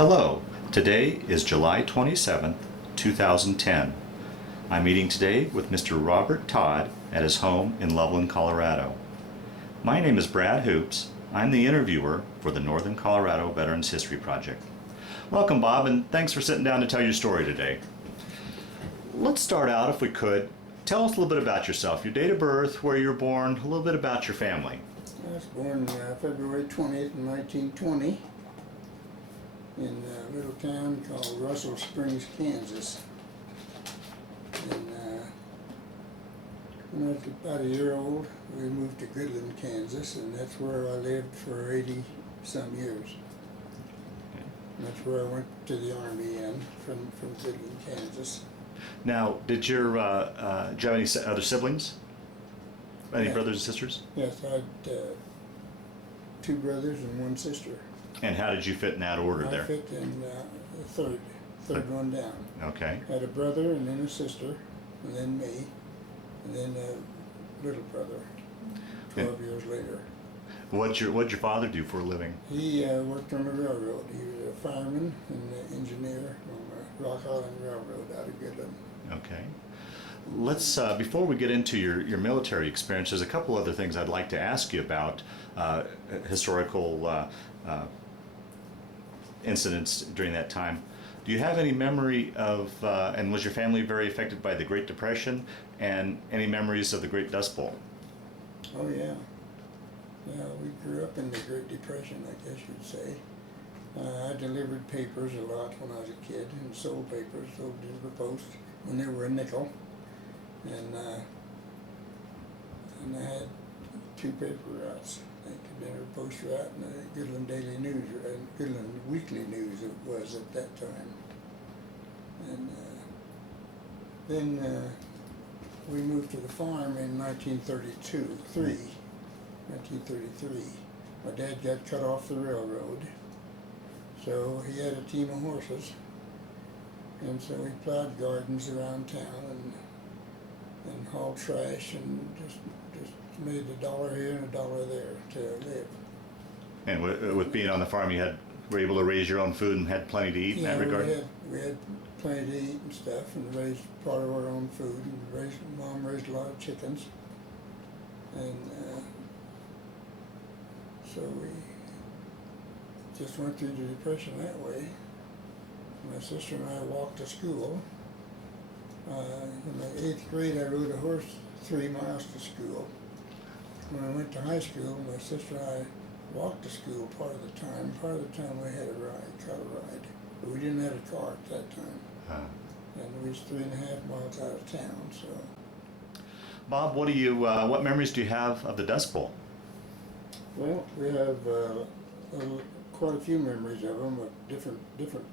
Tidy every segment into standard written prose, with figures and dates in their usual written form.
Hello, today is July 27th, 2010. I'm meeting today with Mr. Robert Todd at his home in Loveland, Colorado. My name is Brad Hoops. I'm the interviewer for the Northern Colorado Veterans History Project. Welcome, Bob, and thanks for sitting down to tell your story today. Let's start out, if we could. Tell us a little bit about yourself, your date of birth, where you were born, a little bit about your family. I was born February 20th, 1920 in a little town called Russell Springs, Kansas. And when I was about a year old, we moved to Goodland, Kansas, and that's where I lived for 80-some years. And that's where I went to the Army from Goodland, Kansas. Now, did you have any other siblings? Any brothers and sisters? Yes, I had two brothers and one sister. And how did you fit in that order there? I fit in the third one down. Okay. I had a brother and then a sister, and then me, and then a little brother, 12 years later. What'd your father do for a living? He worked on the railroad. He was a fireman and an engineer on the Rock Island Railroad out of Goodland. Okay. Let's, before we get into your military experience, there's a couple other things I'd like to ask you about historical incidents during that time. Do you have any memory of, and was your family very affected by the Great Depression, and any memories of the Great Dust Bowl? Oh yeah. Yeah, we grew up in the Great Depression, I guess you'd say. I delivered papers a lot when I was a kid, and sold papers, sold to the post when they were a nickel. And I had two paper routes. The Goodland Post route and the Goodland Daily News, and Goodland Weekly News it was at that time. And then we moved to the farm in 1933. My dad got cut off the railroad, so he had a team of horses, and so he plowed gardens around town and hauled trash and just made $1 here and $1 there to live. And with being on the farm, were able to raise your own food and had plenty to eat in that regard? We had plenty to eat and stuff, and raised part of our own food. And Mom raised a lot of chickens, and so we just went through the Depression that way. My sister and I walked to school. In the 8th grade, I rode a horse 3 miles to school. When I went to high school, my sister and I walked to school part of the time. Part of the time we had caught a ride. But we didn't have a car at that time. And we was 3.5 miles out of town, so. Bob, what memories do you have of the Dust Bowl? Well, we have quite a few memories of them, of different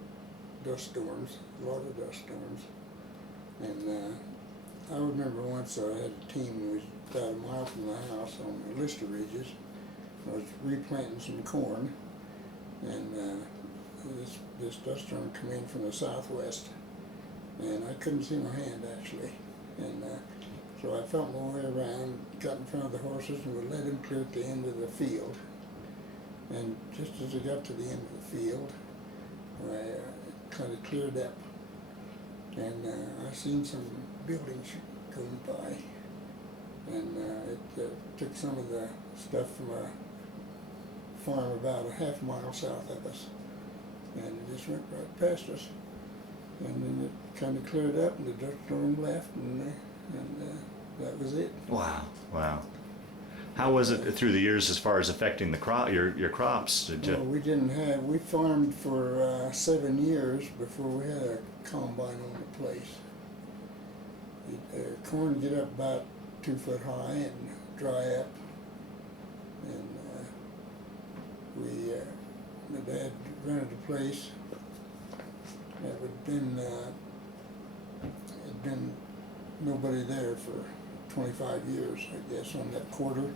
dust storms, a lot of dust storms. And I remember once I had a team who was about a mile from the house on the Lister Ridges. I was replanting some corn, and this dust storm came in from the southwest, and I couldn't see my hand actually. And so I felt my way around, got in front of the horses, and would let them clear at the end of the field. And just as I got to the end of the field, I kind of cleared up, and I seen some buildings going by, and it took some of the stuff from a farm about a half mile south of us, and it just went right past us. And then it kind of cleared up, and the dust storm left, and that was it. Wow, wow. How was it through the years as far as affecting the your crops? Well, we farmed for 7 years before we had a combine on the place. Corn get up about 2 foot high and dry up, and my dad rented a place that had been nobody there for 25 years, I guess, on that quarter.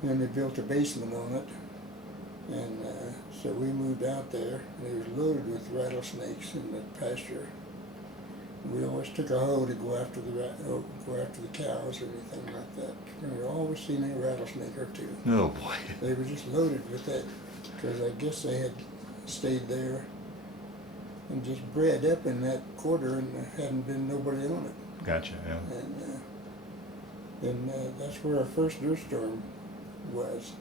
And then they built a basement on it, and so we moved out there, and it was loaded with rattlesnakes in the pasture. We always took a hoe to go after the cows or anything like that. We always seen a rattlesnake or two. Oh boy! They were just loaded with that, because I guess they had stayed there and just bred up in that quarter, and there hadn't been nobody on it. Gotcha. Yeah. And that's where our first dirt storm was.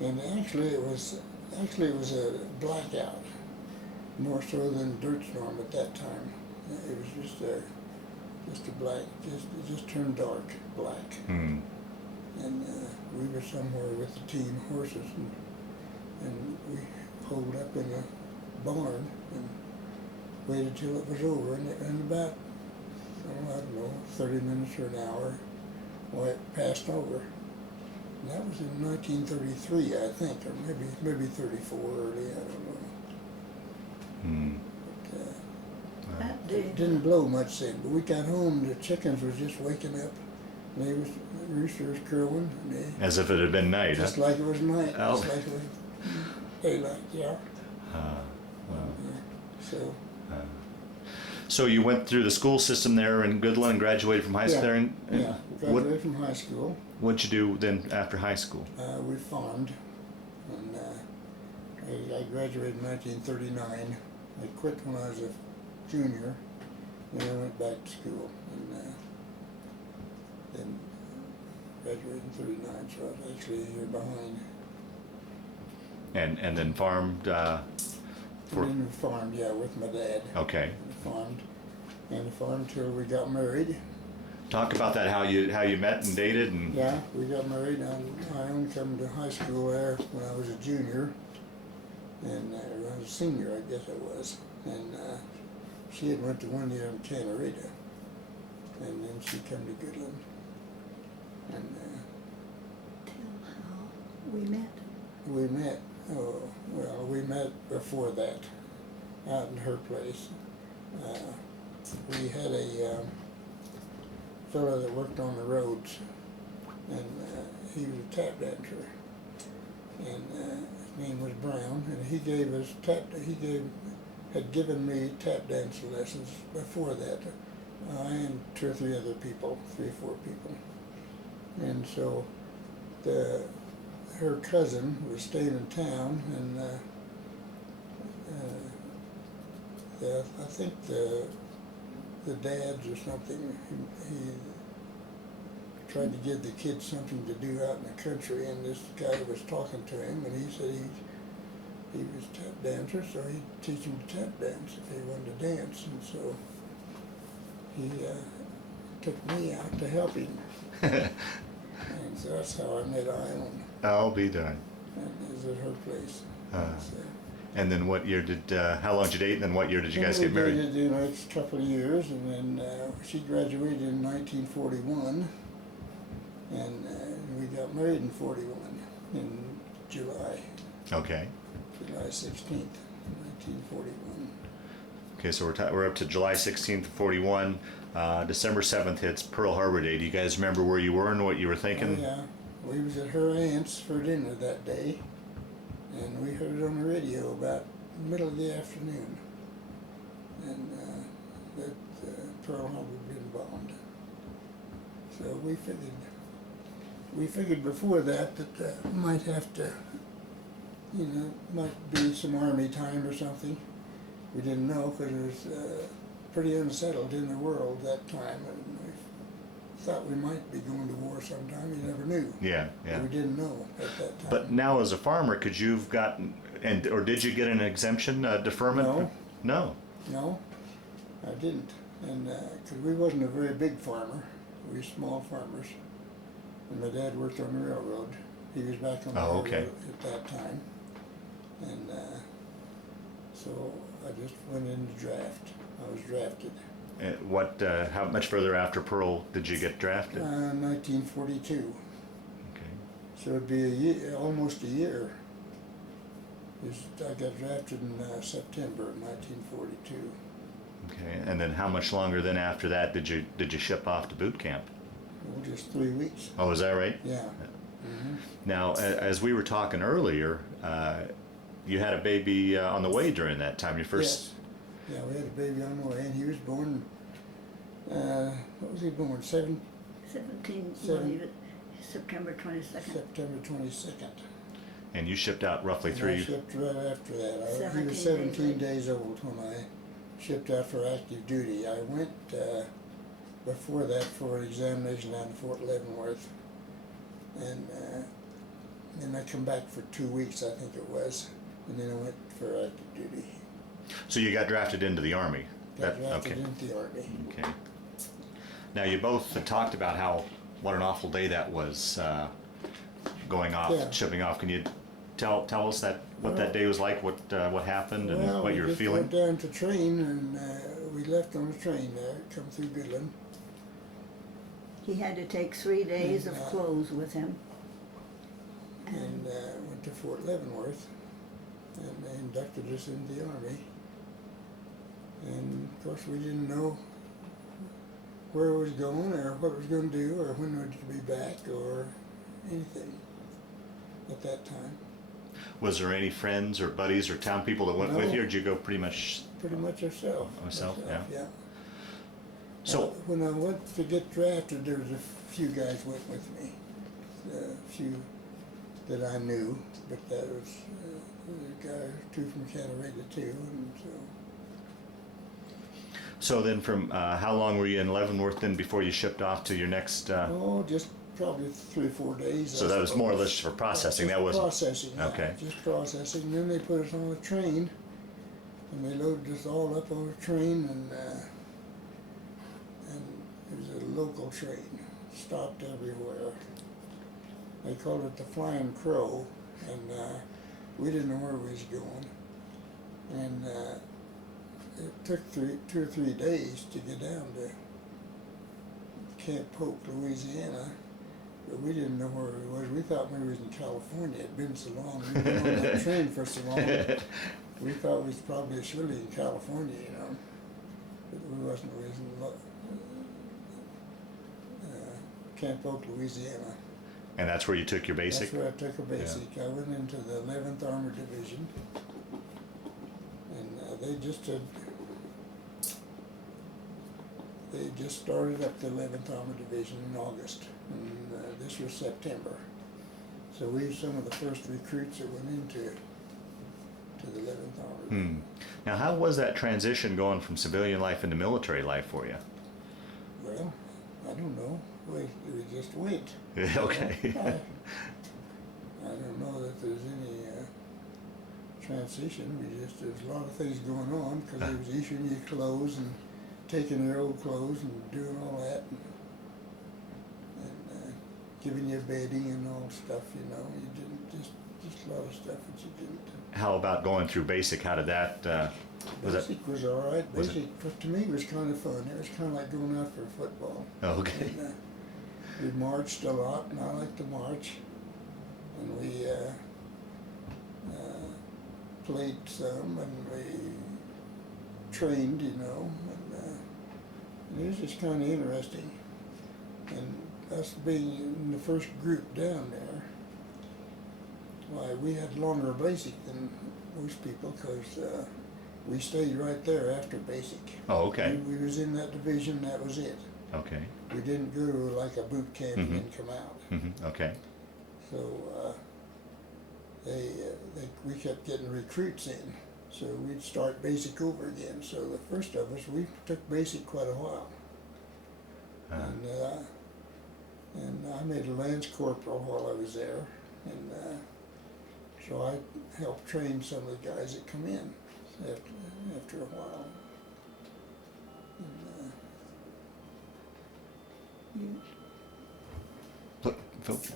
And actually it was a blackout, more so than a dirt storm at that time. It was just a black, it just turned dark black. Hmm. And we were somewhere with the team horses, and we holed up in a barn and waited till it was over. And about, I don't know, 30 minutes or an hour, well, it passed over. And that was in 1933, I think, or maybe 34 early, I don't know. Hmm. But, That it day, didn't blow much then, but we got home, the chickens was just waking up. And the roosters crowing, and they, As if it had been night, just huh? like it was night, Oh. just like it was daylight, yeah. Wow. So, So you went through the school system there in Goodland and graduated from high school Yeah. there. And yeah, what graduated from high school. what'd you do then after high school? We farmed, and I graduated in 1939. I quit when I was a junior, and I went back to school, and then graduated in 39, so I was actually a year behind. And then farmed for. And then we farmed, yeah, with my dad. Okay. We farmed till we got married. Talk about that. How you met and dated and. Yeah, we got married. Ione come to high school there when I was a junior, and I was a senior, I guess I was. And she had went to one year in Canarita, and then she come to Goodland. And tell how we met. we met before that, out in her place. We had a fellow that worked on the roads, and he was a tap dancer, and his name was Brown, and he had given me tap dance lessons before that, and 2 or 3 other people, 3 or 4 people, and so her cousin was staying in town, and I think the dads or something, he tried to give the kids something to do out in the country, and this guy was talking to him, and he said he was a tap dancer, so he'd teach him to tap dance if he wanted to dance, and so he took me out to help him. And so that's how I met Ione, I'll be darned. and it was at her place. So, And then what year did? How long did you date? And then what year did you guys get we married? dated the next couple of years, and then she graduated in 1941, and we got married in 41 in July, Okay. July 16th, 1941. Okay, so we're up to July 16th, 41. December 7th hits Pearl Harbor Day. Do you guys remember where you were and what you were thinking? Oh, yeah, we was at her aunt's for dinner that day, and we heard it on the radio about the middle of the afternoon, and that Pearl Harbor had been bombed. So we figured before that might have to, might be some army time or something. We didn't know, because it was pretty unsettled in the world that time, and we thought we might be going to war sometime. You never knew. Yeah, yeah. We didn't know at that time. But now, as a farmer, could you've gotten or did you get an exemption deferment? No. No. No, I didn't, and because we wasn't a very big farmer, we were small farmers. And my dad worked on the railroad. He was back on the railroad okay. at that time, and so I just went in the draft. I was drafted. How much further after Pearl did you get drafted? 1942. Okay. So it'd be a year, almost a year. I got drafted in September of 1942. Okay. And then how much longer then after that did you ship off to boot camp? Well, just 3 weeks. Oh, is that right? Yeah. Mm-hmm. Now, as we were talking earlier, you had a baby on the way during that time. Your first. Yes. Yeah, we had a baby on the way, and he was born. What was he born? 17, Seven- September 22nd. September 22nd. And you shipped out roughly And I three. shipped right after that. He 17 was days 17 late. days old when I shipped out for active duty. I went before that for an examination down to Fort Leavenworth, and then I come back for 2 weeks, I think it was, and then I went for active duty. So you got drafted into the Army? Got drafted okay. into the Army. Okay. Now you both had talked about what an awful day that was, going off, Yeah. shipping off. Can you tell us what that day was like, what happened, and Well, what you were we just feeling? went down to train, and we left on a train there, come through Goodland. He had to take 3 days of clothes with him. And went to Fort Leavenworth, and they inducted us into the Army. And of course we didn't know where it was going, or what it was going to do, or when it would be back, or anything at that time. Was there any friends or buddies or town people that went with No. you, or did you go pretty much? Pretty much ourselves. Myself, yeah. So So, when I went to get drafted, there was a few guys went with me, a few that I knew, but that was a guy or two from Canada too, and so then from how long were you in Leavenworth then before you shipped off to your next? oh, just probably 3 or 4 days. So that was more or less for processing. That wasn't processing. Yeah, okay. just processing. And then they put us on a train, and they loaded us all up on a train, and it was a local train, stopped everywhere. They called it the Flying Crow, and we didn't know where we was going. And it took 2 or 3 days to get down to Camp Polk, Louisiana. But we didn't know where we was. We thought we was in California. It'd been so long. We'd been on that train for so long. We thought we was probably surely in California, you know. But we wasn't. We was in Camp Polk, Louisiana. And that's where you took your basic? That's where I took a basic. Yeah. I went into the 11th Armored Division. And they just started up the 11th Armored Division in August. And this was September. So we were some of the first recruits that went into the 11th Armored. Now, how was that transition going from civilian life into military life for you? Well, I don't know. We just went. Okay. I don't know that there's any transition. There's a lot of things going on, because they was issuing you clothes and taking your old clothes and doing all that, and giving you bedding and all stuff. You know, you didn't just a lot of stuff that you didn't. How about going through basic? How did that? Basic was all right. Basic to me was kind of fun. It was kind of like going out for football. Oh, okay. And, we marched a lot, and I liked to march. And we played some, and we trained, you know. And it was just kind of interesting. And us being in the first group down there, why, we had longer basic than most people, because we stayed right there after basic. Oh, okay. We was in that division, that was it. Okay. We didn't go to like a boot camp and then come out. Okay. So we kept getting recruits in, so we'd start basic over again. So the first of us, we took basic quite a while. And I made a lance corporal while I was there, and so I helped train some of the guys that come in after a while.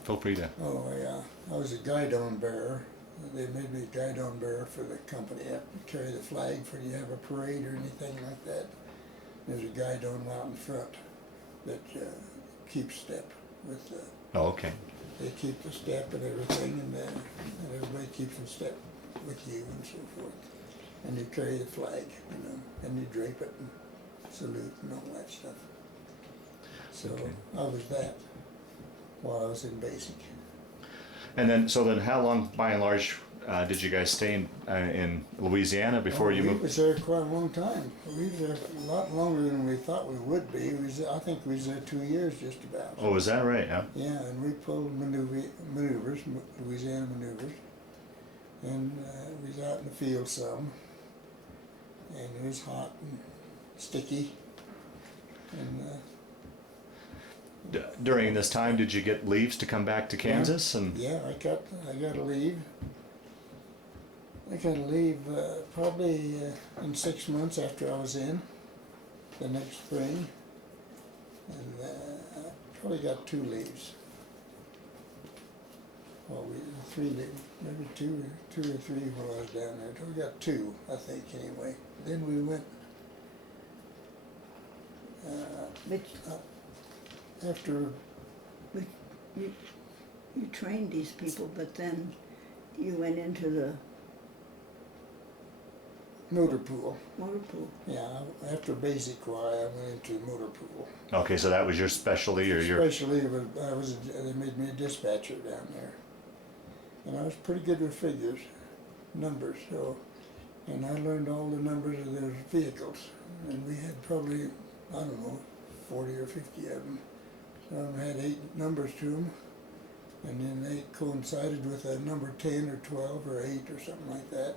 Feel free to. Oh yeah, I was a guidon bearer. They made me a guidon bearer for the company. I had to carry the flag for you have a parade or anything like that. There's a guidon out in front that keeps step with the. Oh, okay. They keep the step and everything, and everybody keeps in step with you and so forth. And you carry the flag, you know, and you drape it and salute and all that stuff. So Okay. I was that while I was in basic. And then, how long, by and large, did you guys stay in Louisiana before you We moved? was there quite a long time. We was there a lot longer than we thought we would be. I think we was there 2 years just about. Oh, is that right? Huh? Yeah, and we pulled maneuvers, Louisiana maneuvers, and we was out in the field some. and it was hot and sticky. And During this time, did you get leaves to come back to Kansas? And yeah, I got to leave. I got to leave probably in 6 months after I was in, the next spring, and I probably got 2 leaves. Well, 3 leaves, maybe two or three while I was down there. We got 2, I think, anyway. Then we went But, after. but you trained these people, but then you went into the Motor pool. motor pool. Yeah, after basic Y, I went into motor pool. okay, so that was your specialty, or your Especially they made me a dispatcher down there, and I was pretty good with figures, numbers. So, and I learned all the numbers of those vehicles, and we had probably, I don't know, 40 or 50 of them. Some of them had 8 numbers to them, and then they coincided with a number 10 or 12 or 8 or something like that.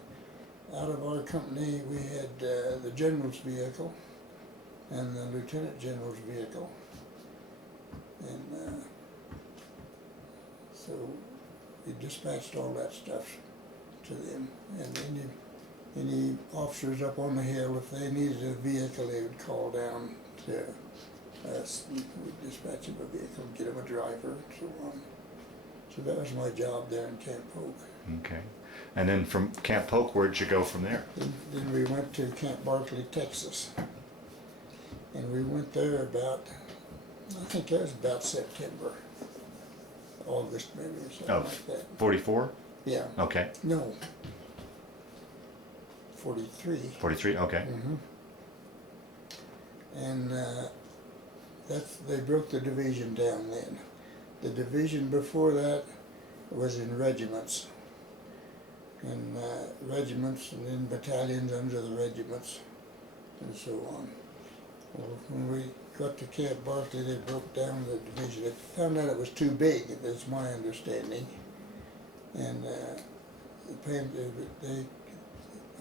Out of our company, we had the general's vehicle and the lieutenant general's vehicle, and so we dispatched all that stuff to them. And any officers up on the hill, if they needed a vehicle, they would call down to us. We'd dispatch them a vehicle, get them a driver, and so on. So that was my job there in Camp Polk. okay, and then from Camp Polk, where'd you go from there? Then we went to Camp Barkley, Texas. And we went there about, I think that was about September, August maybe, or something Oh, like that. 44? Yeah, Okay, no, 43. 43. Okay, And they broke the division down then. The division before that was in regiments. And regiments, and then battalions under the regiments, and so on. Well, when we got to Camp Barkley, they broke down the division. They found out it was too big, that's my understanding. And the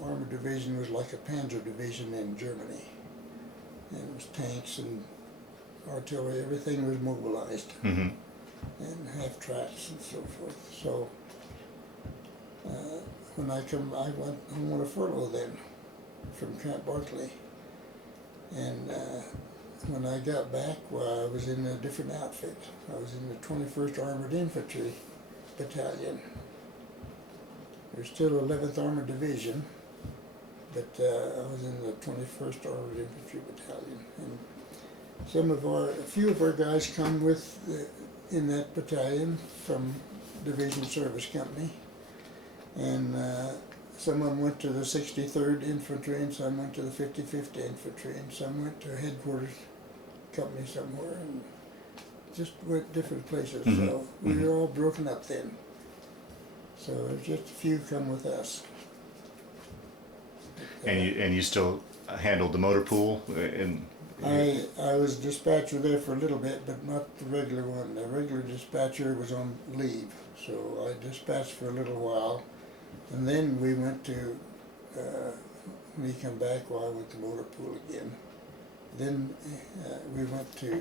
Armored Division was like a Panzer Division in Germany. And it was tanks and artillery, everything was mobilized. mm-hmm. And half-tracks and so forth. So when I went home on a furlough then from Camp Barkley. And when I got back, well, I was in a different outfit. I was in the 21st Armored Infantry Battalion. There's still 11th Armored Division, but I was in the 21st Armored Infantry Battalion. And a few of our guys come in that battalion from Division Service Company. And some of them went to the 63rd Infantry, and some went to the 55th Infantry, and some went to headquarters company somewhere, and just went different places. Mm-hmm. So we were all broken up then. So there's just a few come with us. And you still handled the motor pool? I was dispatcher there for a little bit, but not the regular one. The regular dispatcher was on leave, so I dispatched for a little while. And then we went to, when he come back, I went to motor pool again. Then we went to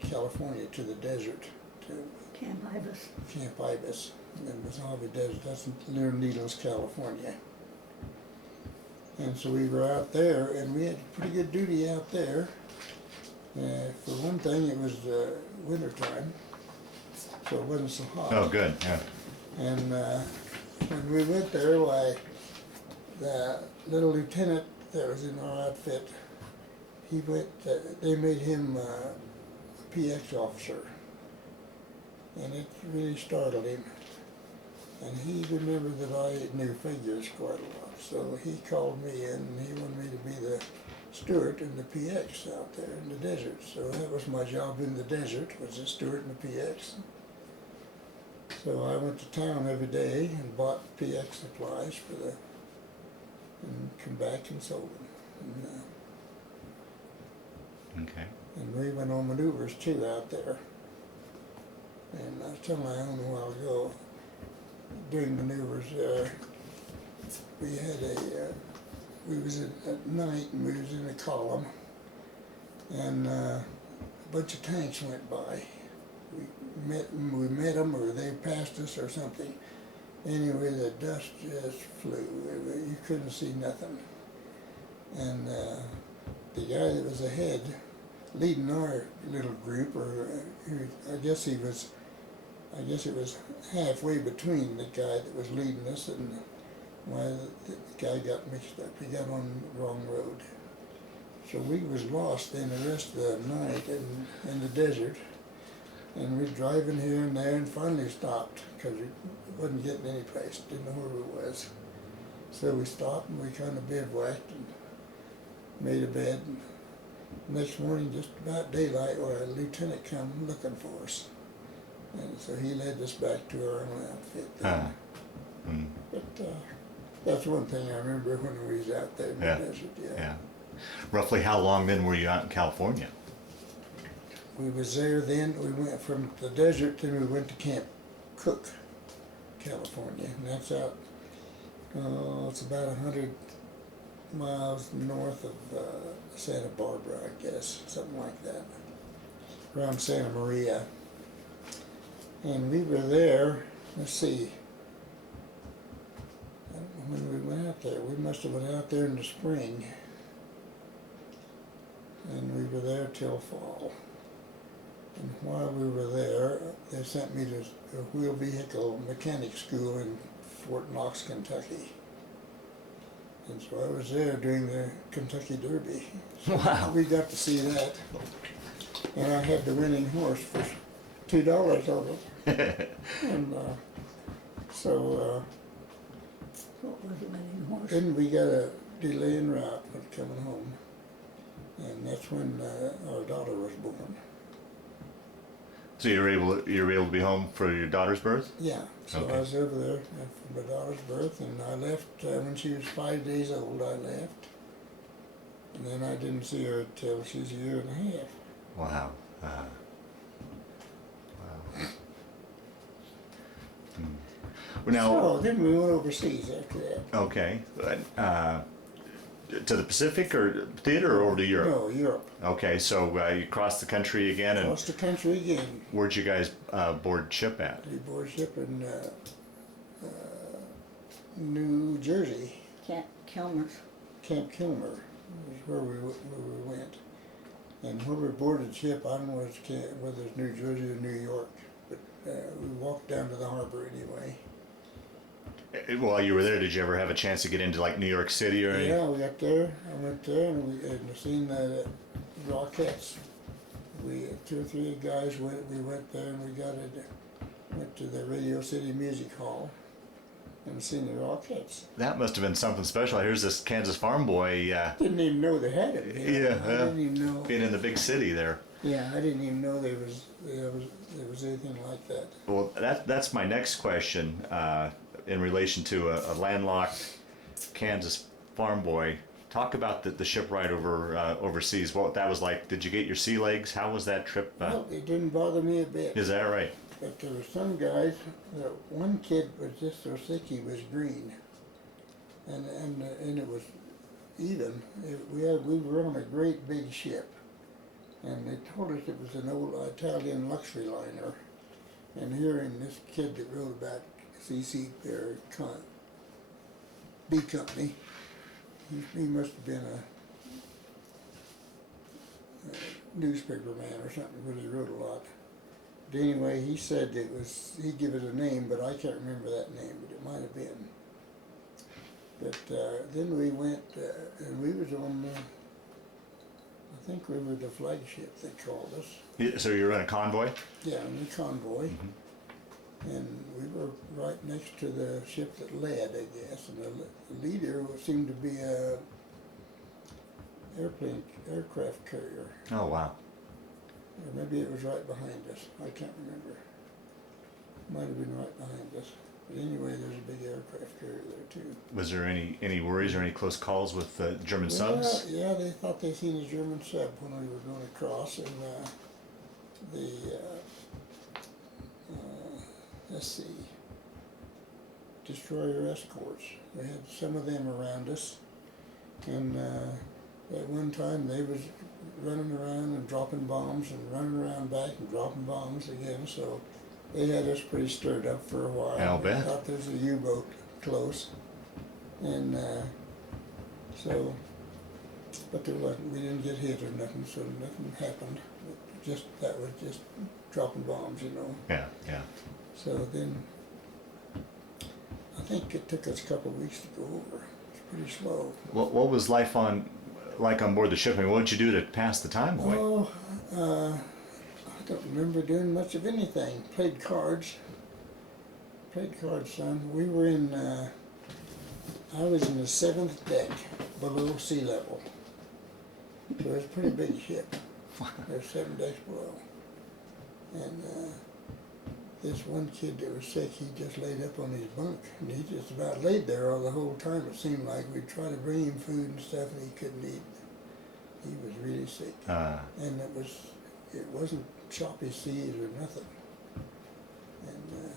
California, to the desert, to Camp Ibis. Camp Ibis, in the Mojave Desert. That's near Needles, California. And so we were out there, and we had pretty good duty out there. For one thing, it was winter time, so it wasn't so hot. Oh, good, yeah. And when we went there, the little lieutenant that was in our outfit, they made him a PX officer. And it really startled him. And he remembered that I knew figures quite a lot. So he called me in, and he wanted me to be the steward in the PX out there in the desert. So that was my job in the desert, was the steward in the PX. So I went to town every day and bought PX supplies and come back and sold them. Okay. And we went on maneuvers too out there. And I was telling Ione a while ago, during maneuvers, we had we was at night and we was in a column, and a bunch of tanks went by. We met them, or they passed us or something. Anyway, the dust just flew. You couldn't see nothing. And the guy that was ahead, leading our little group, or I guess it was halfway between the guy that was leading us and why the guy got mixed up. He got on the wrong road. So we was lost then the rest of the night in the desert. And we're driving here and there and finally stopped because we wasn't getting any place, didn't know where we was. So we stopped and we kind of bivouacked and made a bed. And next morning, just about daylight, a lieutenant come looking for us. And so he led us back to our own outfit then. But that's one thing I remember when we was out there in the desert, Yeah. Roughly how long then were you out in California? We was there then, we went from the desert, then we went to Camp Cook, California, and that's out, it's about 100 miles north of Santa Barbara, I guess, something like that, around Santa Maria. And we were there, let's see, I don't know when we went out there. We must have went out there in the spring, and we were there till fall. And while we were there, they sent me to a wheel vehicle mechanic school in Fort Knox, Kentucky. And so I was there during the Kentucky Derby. So wow. We got to see that. And I had the winning horse for $2 on it. And so What was the winning horse? then we got a delay in route when coming home. And that's when our daughter was born. So you were able to be home for your daughter's birth? Yeah, so Okay. I was over there for my daughter's birth, and I left when she was 5 days old. I left, and then I didn't see her till she was a year and a half. Wow. Wow. Well, now, So then we went overseas after that. okay. To the Pacific or theater or over to Europe? No, Europe. Okay, so you crossed the country again, and Across the country again. where'd you guys board ship at? We boarded ship in New Jersey. Camp Kilmer's. Camp Kilmer was where we went. And when we boarded ship, I don't know whether it's New Jersey or New York, but we walked down to the harbor anyway. While you were there, did you ever have a chance to get into like New York City or anything? Yeah, we got there. I went there and we seen the Rockettes. We 2 or 3 guys went. We went there and we went to the Radio City Music Hall and seen the Rockettes. That must have been something special. Here's this Kansas farm boy. Didn't even know they had it. Yeah, I didn't even know. Being in the big city there. Yeah, I didn't even know there was anything like that. Well, that's my next question. In relation to a landlocked Kansas farm boy, talk about the ship ride overseas. What that was like. Did you get your sea legs? How was that trip? Well, it didn't bother me a bit. Is that right? But there were some guys. One kid was just so sick he was green, and it was even. We were on a great big ship, and they told us it was an old Italian luxury liner. And hearing this kid that wrote about CC or B Company, he must have been a newspaper man or something, but he wrote a lot. But anyway, he said he gave it a name, but I can't remember that name, but it might have been. But then we went, and we was on, I think we were the flagship, they called us. Yeah, so you were in a convoy? Yeah, in the convoy. Mm-hmm. And we were right next to the ship that led, I guess, and the leader seemed to be a aircraft carrier. Oh wow. Or maybe it was right behind us. I can't remember. Might have been right behind us. But anyway, there's a big aircraft carrier there too. Was there any worries or any close calls with German subs? Yeah, they thought they seen a German sub when we were going across, and let's see, destroyer escorts. We had some of them around us, And at one time they was running around and dropping bombs and running around back and dropping bombs again. So they had us pretty stirred up for a while. I'll bet. We thought there's a U-boat close. And so, but there wasn't, we didn't get hit or nothing, so nothing happened. Just, that was just dropping bombs, you know. Yeah, yeah. So then, I think it took us a couple of weeks to go over. It's pretty slow. What was life like on board the ship? I mean, what did you do to pass the time away? Oh, I don't remember doing much of anything. Played cards, son. We were in, I was in the 7th deck, below sea level. So it was a pretty big ship. There's 7 decks below. And this one kid that was sick, he just laid up on his bunk. And he just about laid there all the whole time. It seemed like we'd try to bring him food and stuff, and he couldn't eat. He was really sick. And it wasn't choppy seas or nothing. And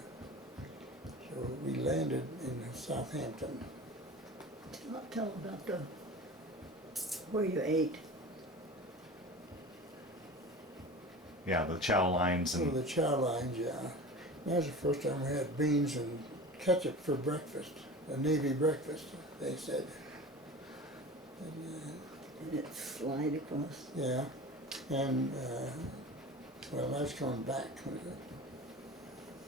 so we landed in Southampton. Tell about where you ate. Yeah, the chow lines Oh, and the chow lines, yeah. That was the first time we had beans and ketchup for breakfast, a Navy breakfast, they said. And it slide across. Yeah, and well, that's coming back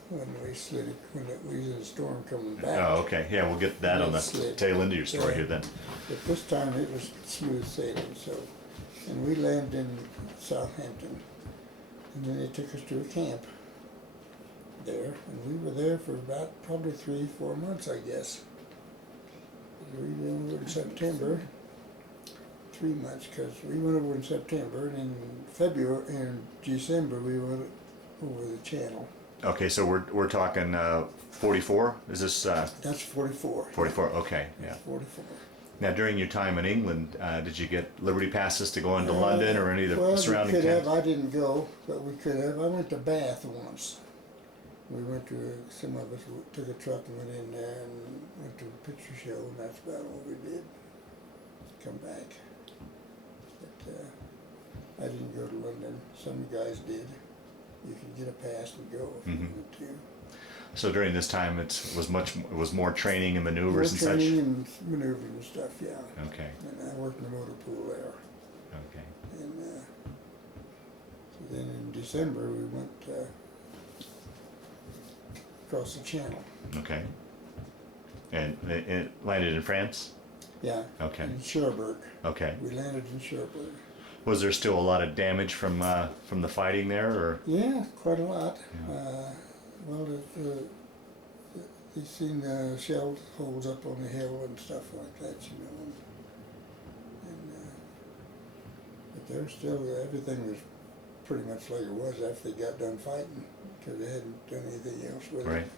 when we slid it, when we was in a storm coming back. oh, okay. Yeah, we'll get that on the Slid. tail end of your story Yeah. here then. But this time it was smooth sailing, so, and we landed in Southampton, and then they took us to a camp there, and we were there for about probably 3-4 months, I guess. We went over in September, 3 months, because we went over in September, and in February, in December, we went over the channel. Okay, so we're talking 44. Is this That's 44. 44? Okay, yeah. That's 44. Now, during your time in England, did you get liberty passes to go into London or any of the Well, surrounding we could have. towns? I didn't go, but we could have. I went to Bath once. We went to, some of us took a truck and went in there and went to a picture show, and that's about all we did. Come back. But I didn't go to London. Some guys did. You could get a pass and go if you wanted to. So during this time, it was more training and maneuvers and More such. training and maneuvering and stuff, yeah. Okay, And I worked in the motor pool there. okay. And so then in December we went across the channel. Okay. And it landed in France? Yeah. Okay. In Cherbourg. Okay. We landed in Cherbourg. Was there still a lot of damage from the fighting there, or? Yeah, quite a lot. Yeah. Well, you've seen the shell holes up on the hill and stuff like that, you know. But there's still, everything was pretty much like it was after they got done fighting, because they hadn't done anything else with Right. it.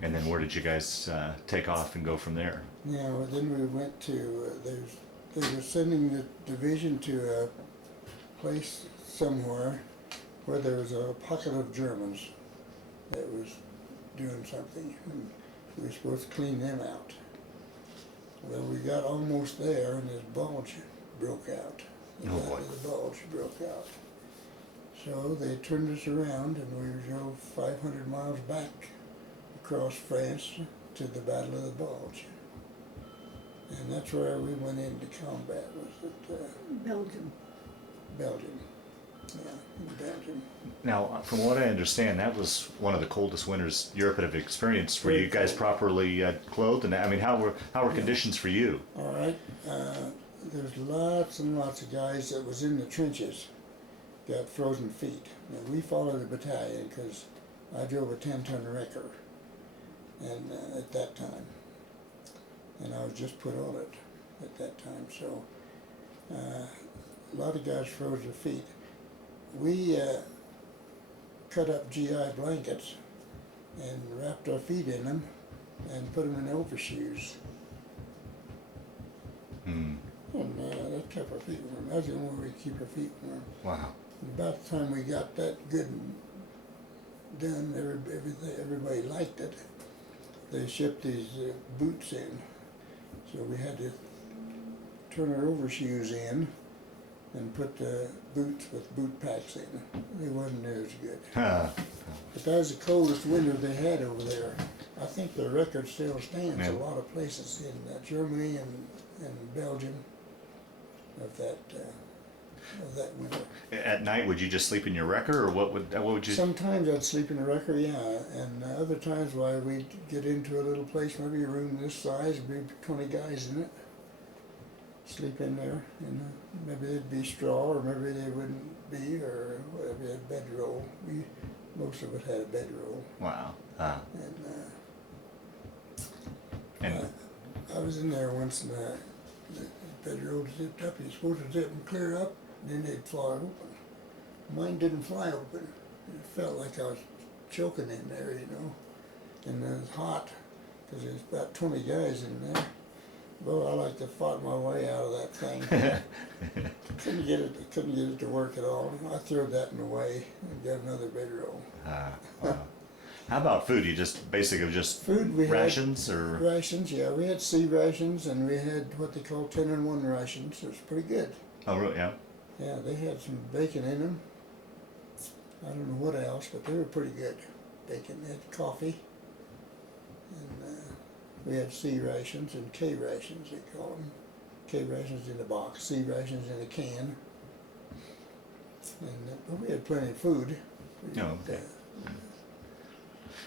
And then where did you guys take off and go from there? Yeah, well, then we went to, they were sending the division to a place somewhere where there was a pocket of Germans that was doing something, and we were supposed to clean them out. Well, we got almost there, and this bulge broke out. The Oh, side boy. of the bulge broke out. So they turned us around, and we drove 500 miles back across France to the Battle of the Bulge. And that's where we went into combat, was at Belgium. Belgium. Yeah, in Belgium. Now, from what I understand, that was one of the coldest winters Europe had ever experienced. Were Very you guys cold. properly clothed? And I mean, how were conditions for you? All right, there's lots and lots of guys that was in the trenches got frozen feet. Now, we followed the battalion because I drove a 10-ton wrecker and at that time. And I was just put on it at that time, so a lot of guys froze their feet. We cut up GI blankets and wrapped our feet in them and put them in overshoes. Hmm. And that kept our feet warm. That's the only way we keep our feet warm. Wow. And about the time we got that good and done, everybody liked it. They shipped these boots in, So we had to turn our overshoes in and put the boots with boot packs in. They wasn't near as good. But that was the coldest winter they had over there. I think the record still stands. Yeah. A lot of places in Germany and Belgium of that winter. At night, would you just sleep in your wrecker, or what would you? Sometimes I'd sleep in a wrecker, yeah, and other times why we'd get into a little place, maybe a room this size, maybe 20 guys in it. Sleep in there, and maybe they'd be straw, or maybe they wouldn't be, or whatever. They had a bedroll. Most of us had a bedroll. Wow. And I was in there once, and the bedroll zipped up. You're supposed to zip and clear up, and then they'd fly open. Mine didn't fly open. It felt like I was choking in there, you know. And it was hot, because there's about 20 guys in there. Well, I like to fight my way out of that thing. couldn't get it to work at all. I threw that in the way and got another bedroll. Wow. How about food? You just basically just Food, we rations had or rations. Yeah, we had sea rations, and we had what they call 10-in-1 rations. It was pretty good. oh really? Yeah. Yeah, they had some bacon in them. I don't know what else, but they were pretty good. Bacon. They had coffee, and we had C rations and K rations, they call them. K rations in a box, C rations in a can. And but we had plenty of food. Oh, okay.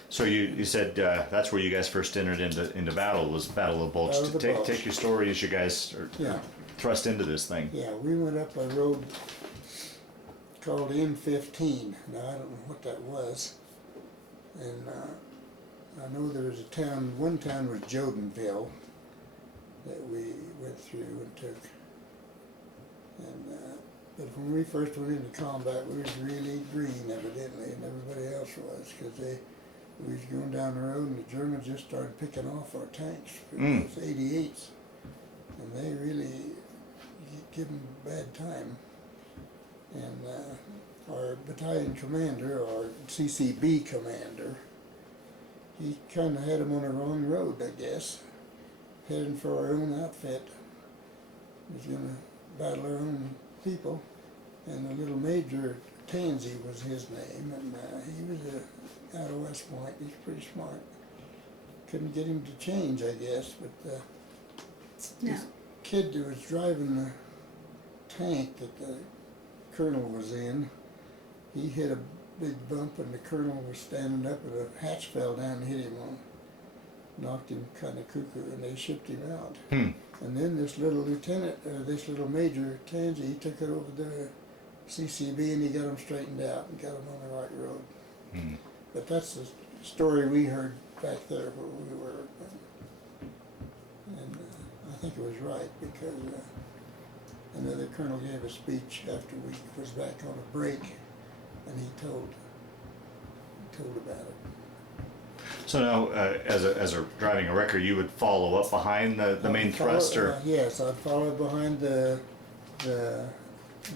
So you said that's where you guys first entered into battle, was Battle of Bulge. Battle of the Bulge. Take your story as you guys are Yeah. thrust into this thing. Yeah, we went up a road called N15. Now, I don't know what that was. And I know there was a town, one town was Jodenville, that we went through and took. And but when we first went into combat, we was really green, evidently, and everybody else was, because we was going down the road, and the Germans just started picking off our tanks, those 88s, and they really give them a bad time. And our battalion commander, our CCB commander, he kind of had them on the wrong road, I guess, heading for our own outfit. He was going to battle our own people, and the little major, Tansy was his name, and he was out of West Point. He's pretty smart. Couldn't get him to change, I guess, but No. this kid that was driving the tank that the colonel was in, he hit a big bump, and the colonel was standing up, and a hatch fell down and hit him knocked him kind of cuckoo, and they shipped him out. And then this little lieutenant, this little major, Tansy, he took it over the CCB, and he got him straightened out and got him on the right road. But that's the story we heard back there where we were. And I think it was right, because another colonel gave a speech after we was back on a break, and he told about it. So now, as a driving a wrecker, you would follow up behind the main thrust, or yes, I'd follow behind the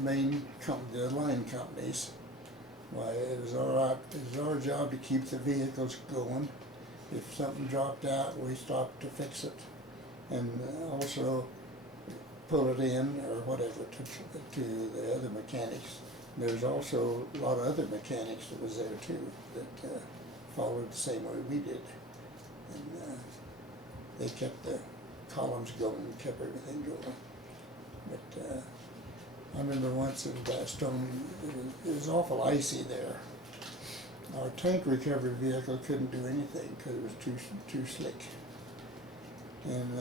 main the line companies. Why, it was our job to keep the vehicles going. If something dropped out, we stopped to fix it, and also pull it in or whatever to the other mechanics. There's also a lot of other mechanics that was there too that followed the same way we did, and they kept the columns going, kept everything going. But I remember once in Bastogne, it was awful icy there. Our tank recovery vehicle couldn't do anything because it was too slick. And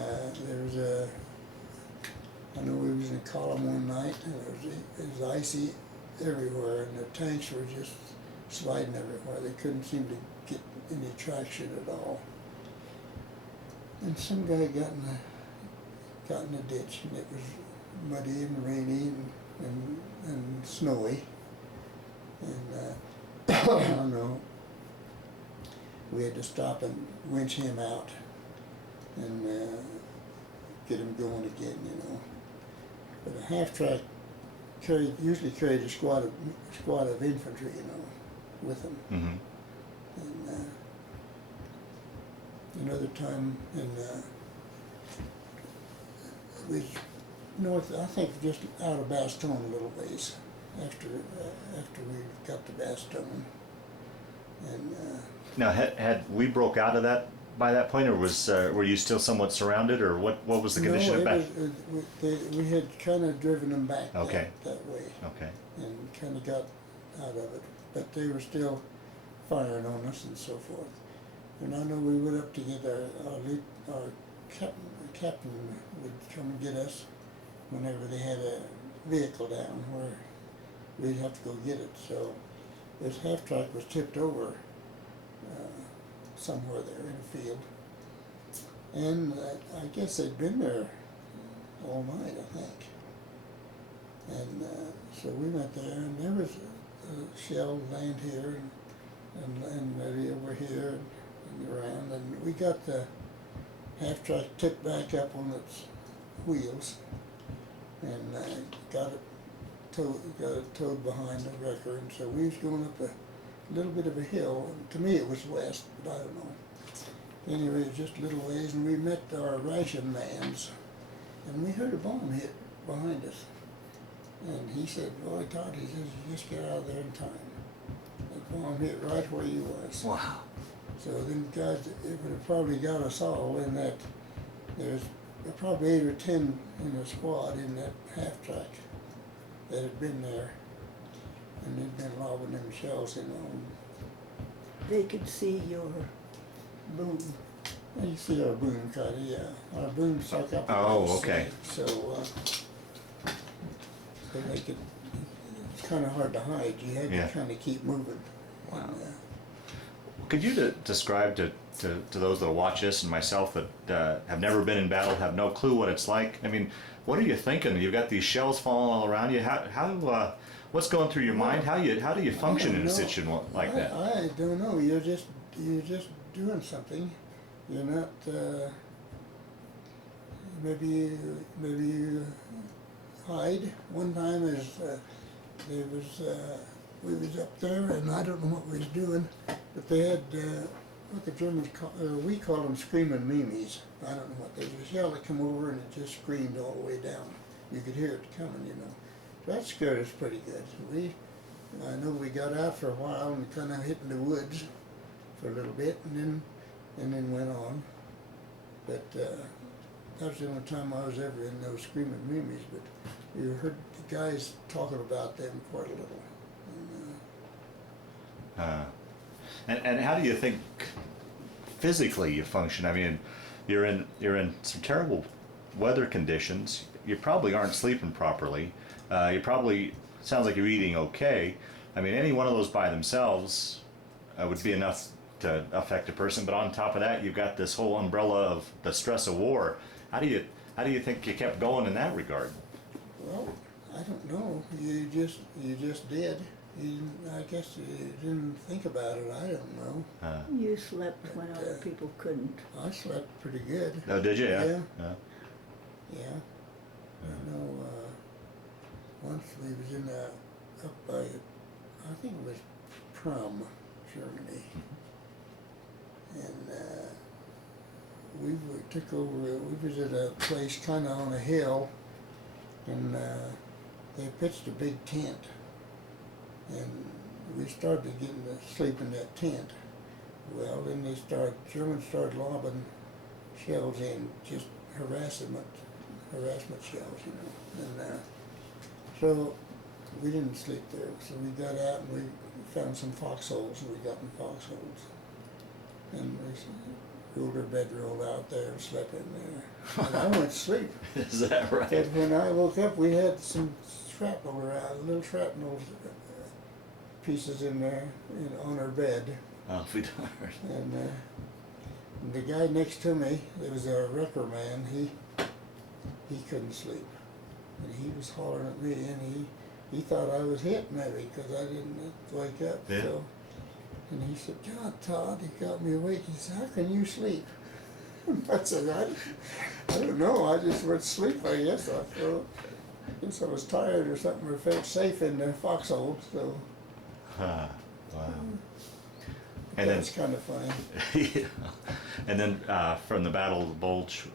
I know we was in a column one night, and it was icy everywhere, and the tanks were just sliding everywhere. They couldn't seem to get any traction at all. And some guy got in a ditch, and it was muddy and rainy and snowy. And I don't know, we had to stop and winch him out and get him going again, you know. But a half-track usually carried a squad of infantry, you know, with them. And another time in was north, I think just out of Bastogne a little ways after we got to Bastogne. And Now, had we broke out of that by that point, or was were you still somewhat surrounded, or what was the condition of back? We had kind of driven them back Okay. that way Okay. and kind of got out of it. But they were still firing on us and so forth. And I know we went up to get our captain would come and get us whenever they had a vehicle down where we'd have to go get it. So this half-track was tipped over somewhere there in a field. And I guess they'd been there all night, I think. And so we went there, and there was a shell land here and maybe over here and around. And we got the half-track tipped back up on its wheels and got it towed behind the wrecker. And so we was going up a little bit of a hill. To me it was west, but I don't know. Anyway, it was just a little ways, and we met our ration mans, and we heard a bomb hit behind us. And he said, "Boy, Todd," he says, "you just get out of there in time." The bomb hit right where you was. Wow. So then guys, it would have probably got us all in that. There's probably 8 or 10 in the squad in that half-track that had been there, and they'd been lobbing them shells in on. They could see your boom. Well, you see our boom kind of, yeah. Our boom stuck up. Oh, okay. So they could, it's kind of hard to hide. You had Yeah. to kind of keep moving. Wow. And, Could you describe to those that watch this and myself that have never been in battle, have no clue what it's like? I mean, what are you thinking? You've got these shells falling all around you. How what's going through your mind? How do you function in a situation like that? I don't know. You're just doing something. You're not. Maybe you hide. One time there was we was up there, and I don't know what we was doing, but they had what the Germans call, or we call them screaming memes. I don't know what they was. A shell that come over and it just screamed all the way down. You could hear it coming, you know. That scared us pretty good. I know we got out for a while and kind of hit in the woods for a little bit, and then went on. But that was the only time I was ever in those screaming memes. But you heard the guys talking about them quite a little. And how do you think physically you function? I mean, you're in some terrible weather conditions. You probably aren't sleeping properly. You probably, sounds like you're eating okay. I mean, any one of those by themselves would be enough to affect a person. But on top of that, you've got this whole umbrella of the stress of war. How do you think you kept going in that regard? Well, I don't know. You just did. I guess you didn't think about it. I don't know. You slept when other people couldn't. I slept pretty good. Oh, did you? Yeah. Yeah. I know. Once we was in up by, I think it was Prum, Germany, and we took over. We was at a place kind of on a hill, and they pitched a big tent, and we started getting to sleep in that tent. Well, then Germans started lobbing shells in, just harassment shells, you know, and so we didn't sleep there. So we got out and we found some foxholes, and we got in foxholes, and we rolled our bedroll out there and slept in there. And I went to sleep. Is that right? And when I woke up, we had some shrapnel around, little shrapnel pieces in there, on our bed. Oh, we darn. And the guy next to me, there was a wrecker man, he couldn't sleep. And he was hollering at me, and he thought I was hit maybe, because I didn't wake up. Yeah. So, and he said, "God, Todd," he got me awake. He said, "How can you sleep?" I said, I don't know, I just went to sleep, I guess. I guess I was tired or something, or felt safe in the foxhole, so. Wow. And then that's kind of funny. yeah. And then from the Battle of the Bulge,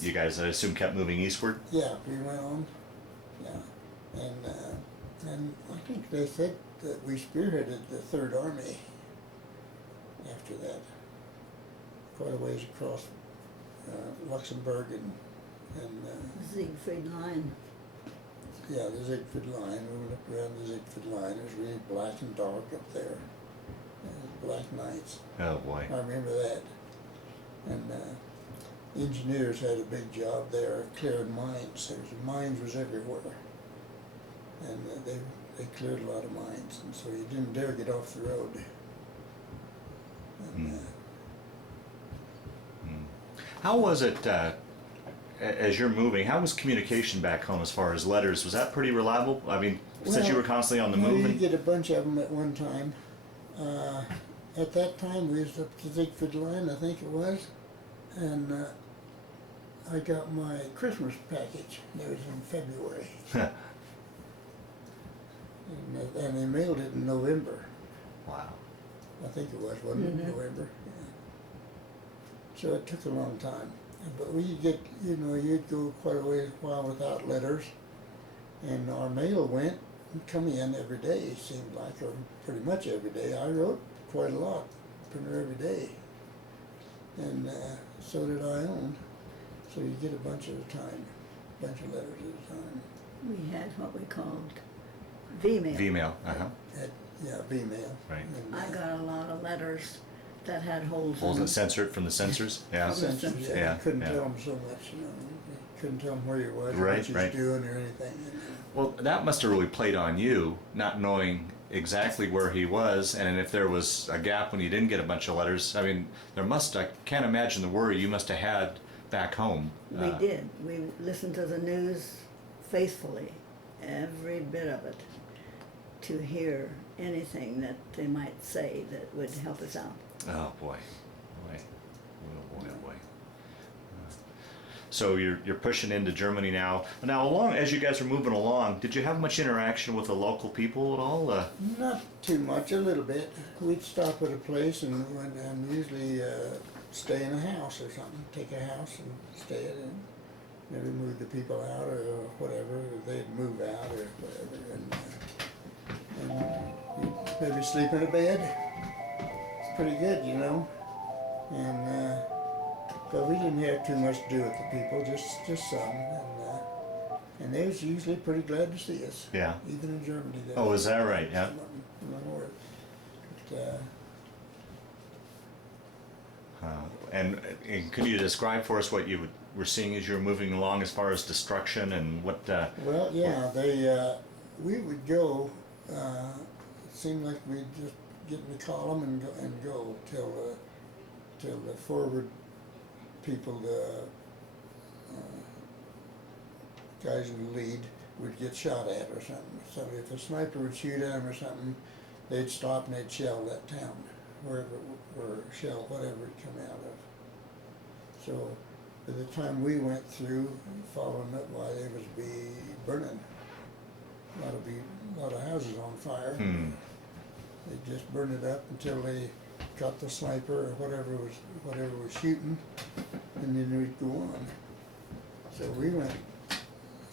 you guys, I assume, kept moving eastward? Yeah, we went on, yeah. And I think they said that we spearheaded the Third Army after that, quite a ways across Luxembourg and Siegfried Line. yeah, the Siegfried Line. We went up around the Siegfried Line. It was really black and dark up there. Black nights. Oh boy. I remember that. And engineers had a big job there clearing mines. Mines was everywhere. And they cleared a lot of mines, and so you didn't dare get off the road. And, How was it, as you're moving, how was communication back home as far as letters? Was that pretty reliable? I mean, since you Well, were constantly on the no, move? you and- get a bunch of them at one time. At that time, we was up to Siegfried Line, I think it was, and I got my Christmas package. That was in February, and they mailed it in November. Wow. I think it was, wasn't it, November? Yeah. So it took a long time. But you'd you'd go quite a while without letters, and our mail went and come in every day, it seemed like, or pretty much every day. I wrote quite a lot, printer every day, and so did Ione. So you get a bunch at a time, a bunch of letters at a time. We had what we called V-mail. V-mail, Yeah, V-mail. Right. And, I got a lot of letters that had holes in Wasn't them. censored from the censors? Yeah. Censors, Yeah, you couldn't yeah. tell them so much, you couldn't tell them where you was, or Right, what you right. was doing, or anything. Well, that must have really played on you, not knowing exactly where he was, and if there was a gap when you didn't get a bunch of letters. I mean, I can't imagine the worry you must have had back home. We did. We listened to the news faithfully, every bit of it, to hear anything that they might say that would help us out. Oh boy, oh boy. So you're pushing into Germany now. Now, as you guys are moving along, did you have much interaction with the local people at all? Not too much, a little bit. We'd stop at a place and usually stay in a house or something. Take a house and stay in it. Maybe move the people out or whatever. Or they'd move out or whatever. And you'd maybe sleep in a bed. It's pretty good, you know. And but we didn't have too much to do with the people, just some. And they was usually pretty glad to see us. Yeah. Even in Germany. Oh, is that right? Yeah. From the north. But, And could you describe for us what you were seeing as you were moving along, as far as destruction and what? well, yeah, we would go. It seemed like we'd just get in the column and go till the forward people, the guys in the lead, would get shot at or something. So if a sniper would shoot at them or something, they'd stop and they'd shell that town, wherever, or shell whatever it come out of. So by the time we went through, following it, why they was be burning. A lot of houses on fire. They just burned it up until they caught the sniper or whatever was shooting, and then we'd go on. So we went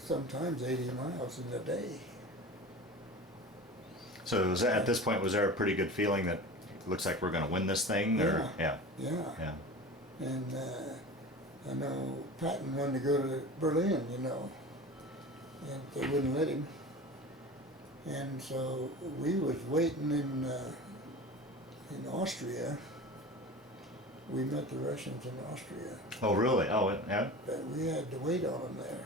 sometimes 80 miles in a day. So at this point, was there a pretty good feeling that it looks like we're going to win this thing? Or? Yeah. And I know Patton wanted to go to Berlin, you know, and they wouldn't let him. And so we was waiting in Austria. We met the Russians in Austria. Oh, really? Oh, yeah. But we had to wait on them there.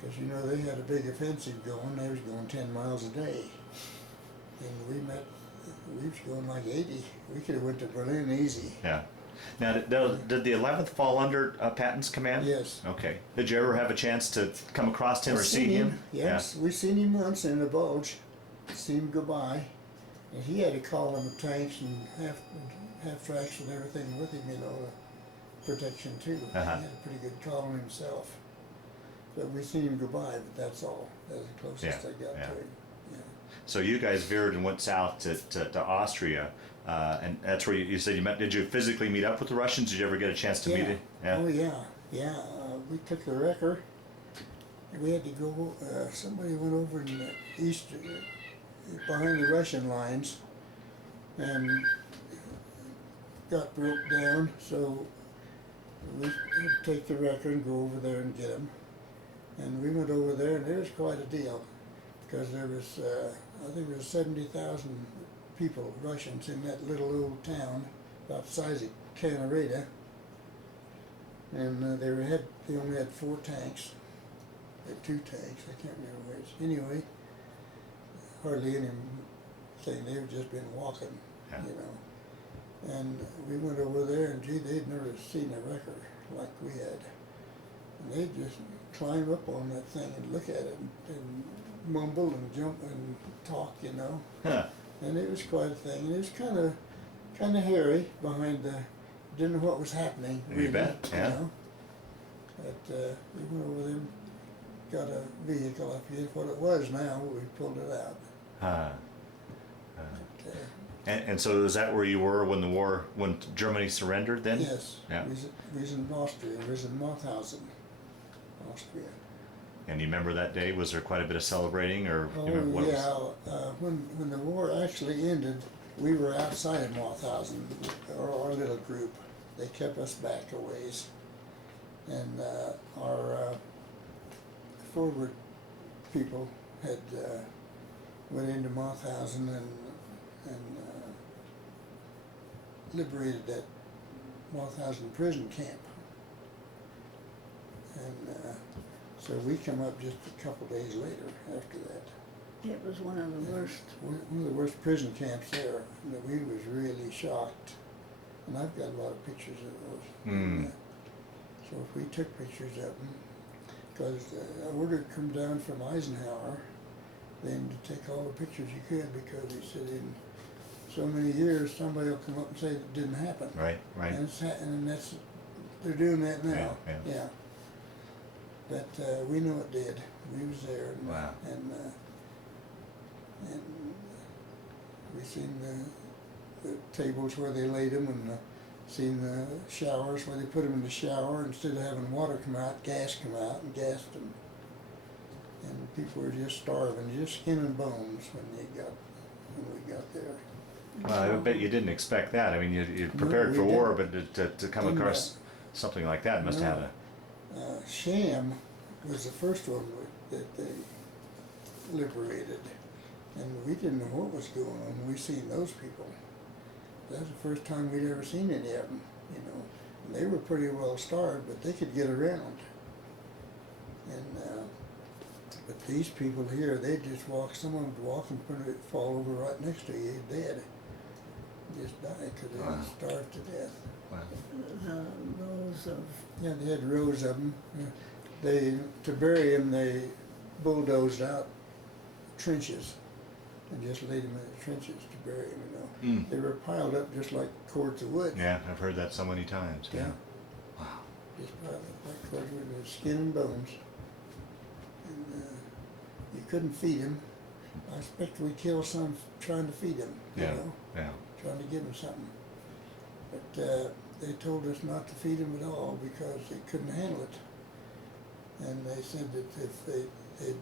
Because, you know, they had a big offensive going. They was going 10 miles a day. And we was going like 80. We could have went to Berlin easy. Yeah. Now, did the 11th fall under Patton's command? Yes. Okay. Did you ever have a chance to come across him or see him? Yes, we seen him once in the Bulge. Seen him go by. And he had a column of tanks and half tracks and everything with him, you know, protection too. He had a pretty good column himself. But we seen him go by, but that's all. That was the closest I got to him. Yeah. So you guys veered and went south to Austria, and that's where you said you met. Did you physically meet up with the Russians? Did you ever get a chance to meet it? Oh yeah. we took the wrecker. We had to go, somebody went over in the east, behind the Russian lines, and got broke down, so we had to take the wrecker and go over there and get him. And we went over there, and it was quite a deal, because there was, I think there was 70,000 people, Russians, in that little old town, about the size of Canarita. And they only had 4 tanks. They had 2 tanks, I can't remember which. Anyway, hardly anything, they've just been walking, Yeah. you know. And we went over there, and gee, they'd never seen a wrecker like we had. And they'd just climb up on that thing and look at it and mumble and jump and talk, you know. Huh. And it was quite a thing. And it was kind of hairy behind the, didn't know what was happening. You Really, bet, yeah. You know? But we went over there and got a vehicle. I forget what it was now, but we pulled it out. Huh. But, And so is that where you were when Germany surrendered then? yes, Yeah. we was in Austria. We was in Mauthausen, Austria. And you remember that day? Was there quite a bit of celebrating, or Oh, you remember what it yeah. was? When the war actually ended, we were outside of Mauthausen, our little group. They kept us back a ways. And our forward people had went into Mauthausen and liberated that Mauthausen prison camp. And so we come up just a couple days later after that. It was one of the worst. One of the worst prison camps there. And we was really shocked. And I've got a lot of pictures of those. Hmm. So if we took pictures of them, because an order come down from Eisenhower, then to take all the pictures you could, because he said in so many years somebody will come up and say it didn't happen. Right, right. And that's they're doing that now. Yeah. But we know it did. We was there. And, Wow. And we seen the tables where they laid them, and seen the showers where they put them in the shower instead of having water come out, gas come out and gassed them. And people were just starving, just skin and bones when we got there. Well, I bet you didn't expect that. I mean, you prepared we for war, didn't. but to come across something like that must have a... Sham was the first one that they liberated, and we didn't know what was going on when we seen those people. That was the first time we'd ever seen any of them, you know. And they were pretty well starved, but they could get around. And but these people here, they just walk. Someone would walk and fall over right next to you, dead. Just die because they Wow. were starved to death. Wow. The rows of, Yeah, they had rows of them. To bury them, they bulldozed out trenches and just laid them in the trenches to bury them, you know. Mm. They were piled up just like cords of wood. Yeah, I've heard that so many times. Yeah. Yeah. Wow. Just piled up like cords of wood with skin and bones. And you couldn't feed them. I expect we killed some trying to feed them, you Yeah. know, Yeah. trying to give them something. But they told us not to feed them at all because they couldn't handle it. And they said that if they'd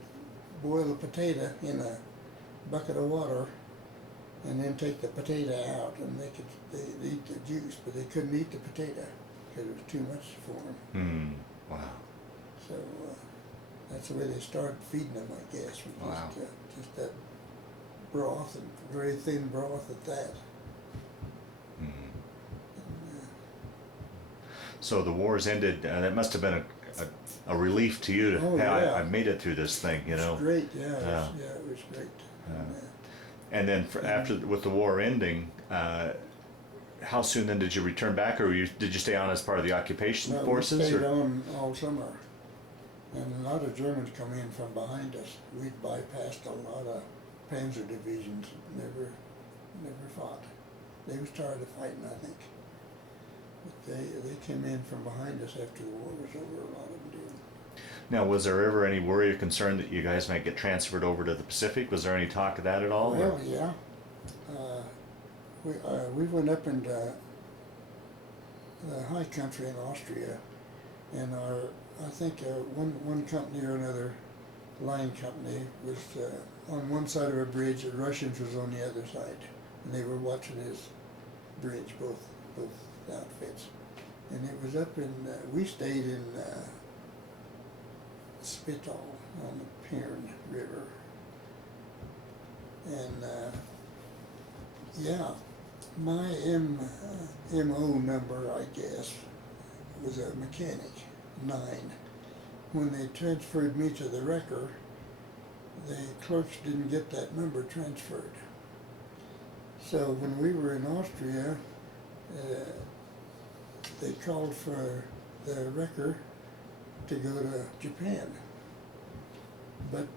boil a potato in a bucket of water and then take the potato out, and they'd eat the juice, but they couldn't eat the potato because it was too much for them. Hmm. Wow. So that's the way they started feeding them, I guess, with Wow. just that broth, and very thin broth at that. Hmm. And, So the war's ended. That must have been a relief to you to, Oh, hey, yeah. I made it through this thing, you know. It's great, yeah, Yeah. it was great. And, And then after with the war ending, how soon then did you return back, or did you stay on as part of the occupation well, forces? we stayed Or? on all summer, and a lot of Germans come in from behind us. We'd bypassed a lot of Panzer divisions, never fought. They was tired of fighting, I think. But they came in from behind us after the war was over, a lot of them did. Now, was there ever any worry or concern that you guys might get transferred over to the Pacific? Was there any talk of that at all? Well, or? yeah. We went up into the high country in Austria, and I think one company or another line company was on one side of a bridge, the Russians was on the other side, and they were watching his bridge, both outfits. And it was up in, we stayed in Spital on the Pyern River. And yeah, my MO number, I guess, was a mechanic, 9. When they transferred me to the wrecker, the clerks didn't get that number transferred. So when we were in Austria, they called for the wrecker to go to Japan. But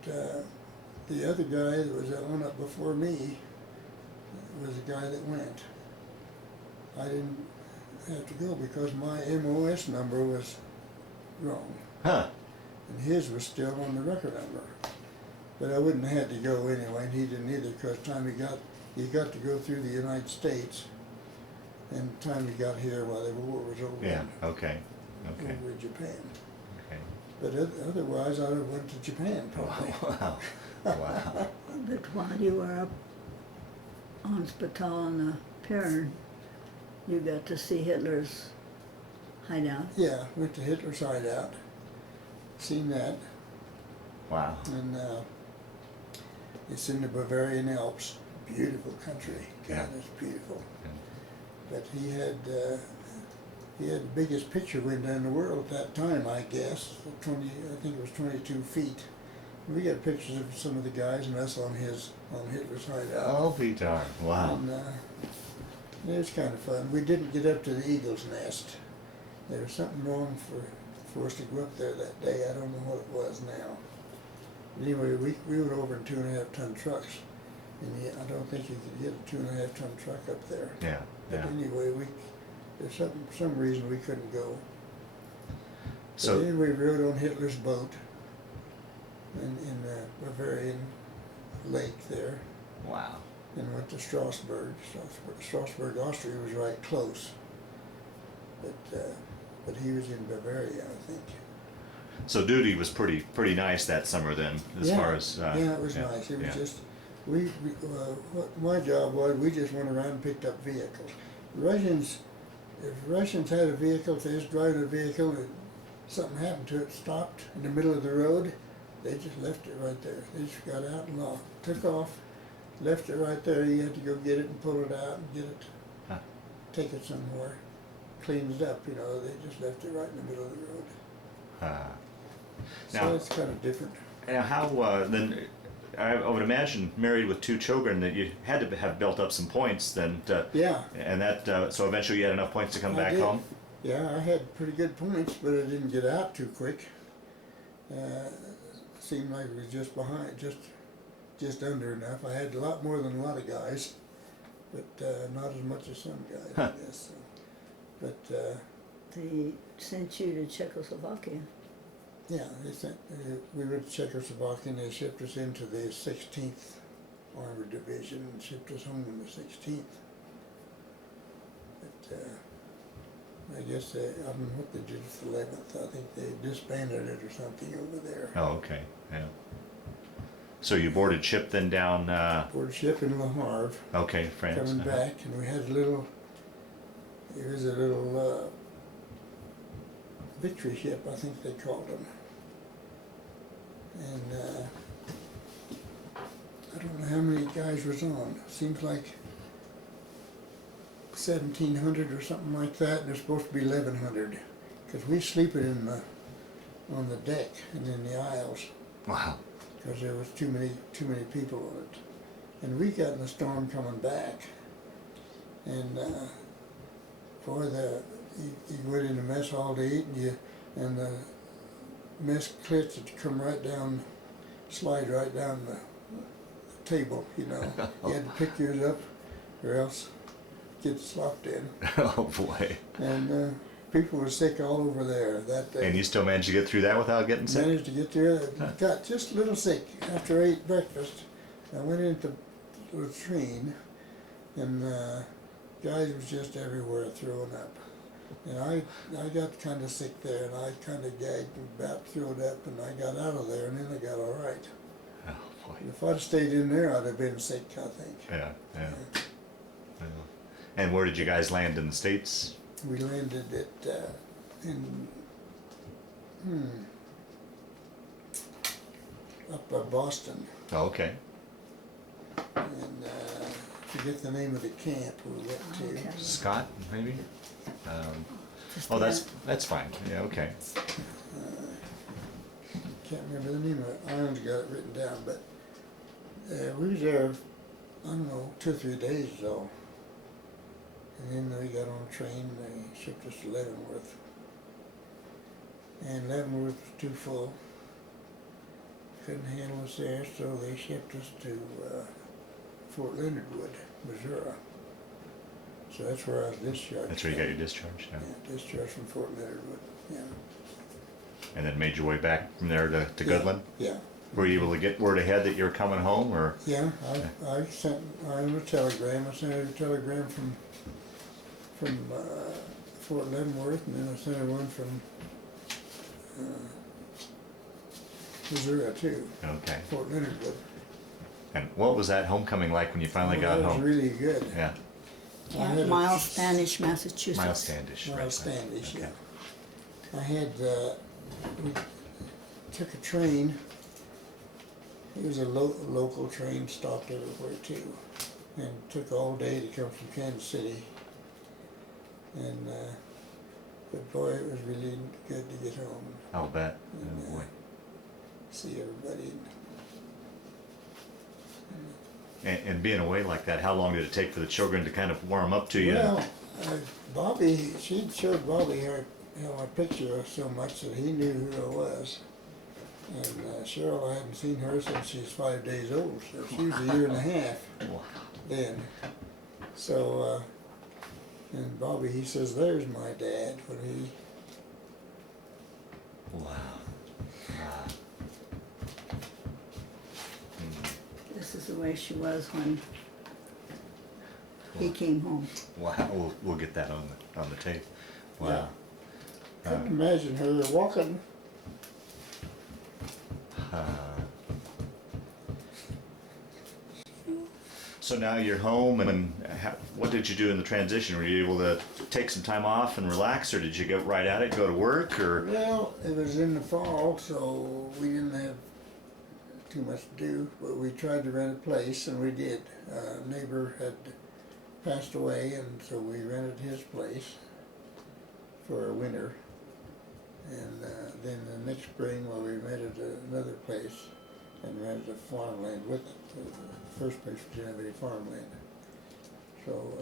the other guy that was on up before me was the guy that went. I didn't have to go because my MOS number was wrong. Huh. And his was still on the record number. But I wouldn't have had to go anyway, and he didn't either, because time he got to go through the United States, and time he got here while the war was over. Yeah, okay. Okay. Over in Japan. Okay. But otherwise, I would have went to Japan probably. Wow. Wow. But while you were up on Spital on the Pyern, you got to see Hitler's hideout. Yeah, went to Hitler's hideout, seen that, Wow. and it's in the Bavarian Alps. Beautiful country. God, Yeah. it's beautiful. Yeah. But he had the biggest picture window in the world at that time, I guess. I think it was 22 feet. We got pictures of some of the guys and us on Hitler's hideout. I'll be darned. Wow. And it was kind of fun. We didn't get up to the eagle's nest. There was something wrong for us to go up there that day. I don't know what it was now. Anyway, we were over in 2.5-ton trucks. And I don't think you could get a 2.5-ton truck up there. Yeah. But Yeah. anyway, there's some reason we couldn't go. So. But anyway, we rode on Hitler's boat in the Bavarian lake there, Wow. and went to Strasbourg. Strasbourg, Austria was right close. But he was in Bavaria, I think. So duty was pretty nice that summer then, as far as. Yeah, it was nice. It was just. What my job was, we just went around and picked up vehicles. If Russians had a vehicle, if they was driving a vehicle and something happened to it, stopped in the middle of the road, they just left it right there. They just got out and took off, left it right there. You had to go get it and pull it out and get it, take it somewhere, cleaned it up, They just left it right in the middle of the road. Now, So it's kind of different. now how then? I would imagine married with 2 children that you had to have built up some points then. Yeah. And that so eventually you had enough points to come I back did. home. Yeah, I had pretty good points, but I didn't get out too quick. Seemed like it was just behind, just under enough. I had a lot more than a lot of guys, but not as much as some guys, I guess. So. But They sent you to Czechoslovakia. yeah, we went to Czechoslovakia and they shipped us into the 16th Armored Division and shipped us home in the 16th. But I guess I don't know what they did with the 11th. I think they disbanded it or something over there. Oh, okay. Yeah. So you boarded ship then down. Board ship in Le Havre, Okay, France. coming back, and we had it was a little victory ship, I think they called them. And I don't know how many guys was on. Seems like 1,700 or something like that, and there's supposed to be 1,100. Because we sleeping on the deck and in the aisles. Wow. Because there was too many people on it. And we got in a storm coming back. And you went in the mess hall to eat, and the mess clits would come right down, slide right down the table, You had to pick yours up, or else get slopped in. Oh boy. And people were sick all over there that day. And you still managed to get through that without getting sick? Managed to get there. Got just a little sick after I ate breakfast. I went into the latrine, and guys was just everywhere throwing up. And I got kind of sick there, and I kind of gagged and about threw it up, and I got out of there, and then I got all right. Oh, boy. If I'd stayed in there, I'd have been sick, I think. Yeah, yeah. Well, and where did you guys land in the States? We landed at up by Boston, Oh, okay. and forget the name of the camp we went to. Okay. Scott, maybe? Just Oh, a that's fine. Yeah, okay. Can't remember the name of it. Ione's got it written down, but we was there, I don't know, 2 or 3 days though. And then we got on a train and they shipped us to Leavenworth. And Leavenworth was too full. Couldn't handle us there, so they shipped us to Fort Leonard Wood, Missouri. So that's where I was discharged. That's where you got your discharge. Yeah. Yeah, discharged from Fort Leonard Wood, yeah. And then made your way back from there to Yeah, Goodland? Yeah. Were you able to get word ahead that you were coming home, or? Yeah, I sent a telegram. I sent her a telegram from Fort Leavenworth, and then I sent her one from Missouri too, Okay. Fort Leonard Wood. And what was that homecoming like when you finally got That was home? really good. Yeah. I had a- Miles Standish, Massachusetts. Miles Standish. right, Miles right. Standish, Okay. yeah. I had, we took a train. It was a local train, stopped everywhere too. And took all day to come from Kansas City. And, but boy, it was really good to get home, I'll bet. and Oh, boy. see everybody. And being away like that, how long did it take for the children to kind of warm up to you? Well, Bobby, she showed Bobby her, my picture so much that he knew who I was. And Cheryl, I hadn't seen her since she was 5 days old, so she was a year and a half Wow. then. So, and Bobby, he says, "There's my dad," when he, Wow. Ah. This is the way she was when he came home. Wow. We'll get that on the tape. Wow. couldn't imagine her walking. So now you're home, and what did you do in the transition? Were you able to take some time off and relax, or did you go right at it, go to work, or? Well, it was in the fall, so we didn't have too much to do, but we tried to rent a place, and we did. A neighbor had passed away, and so we rented his place for a winter. And then the next spring, well, we rented another place and rented a farmland with it. The first place we didn't have any farmland. So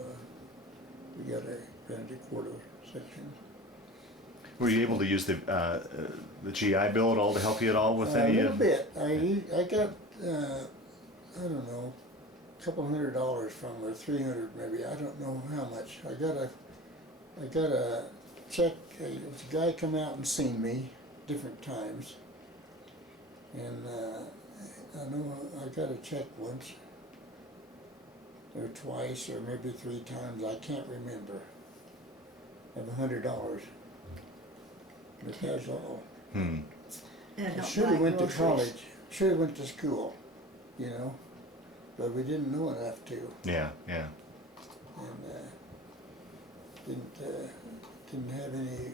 we got rented a quarter section. Were you able to use the GI Bill at all to help you at all with any? A little bit. I got I don't know, a couple $100 from her, 300 maybe. I don't know how much. I got a check. A guy come out and seen me different times, and I know I got a check once or twice or maybe 3 times. I can't remember. Of $100. But that's all. And I helped should buy have went to groceries. college, should have went to school, you know, but we didn't know enough to, Yeah, yeah. and didn't have any.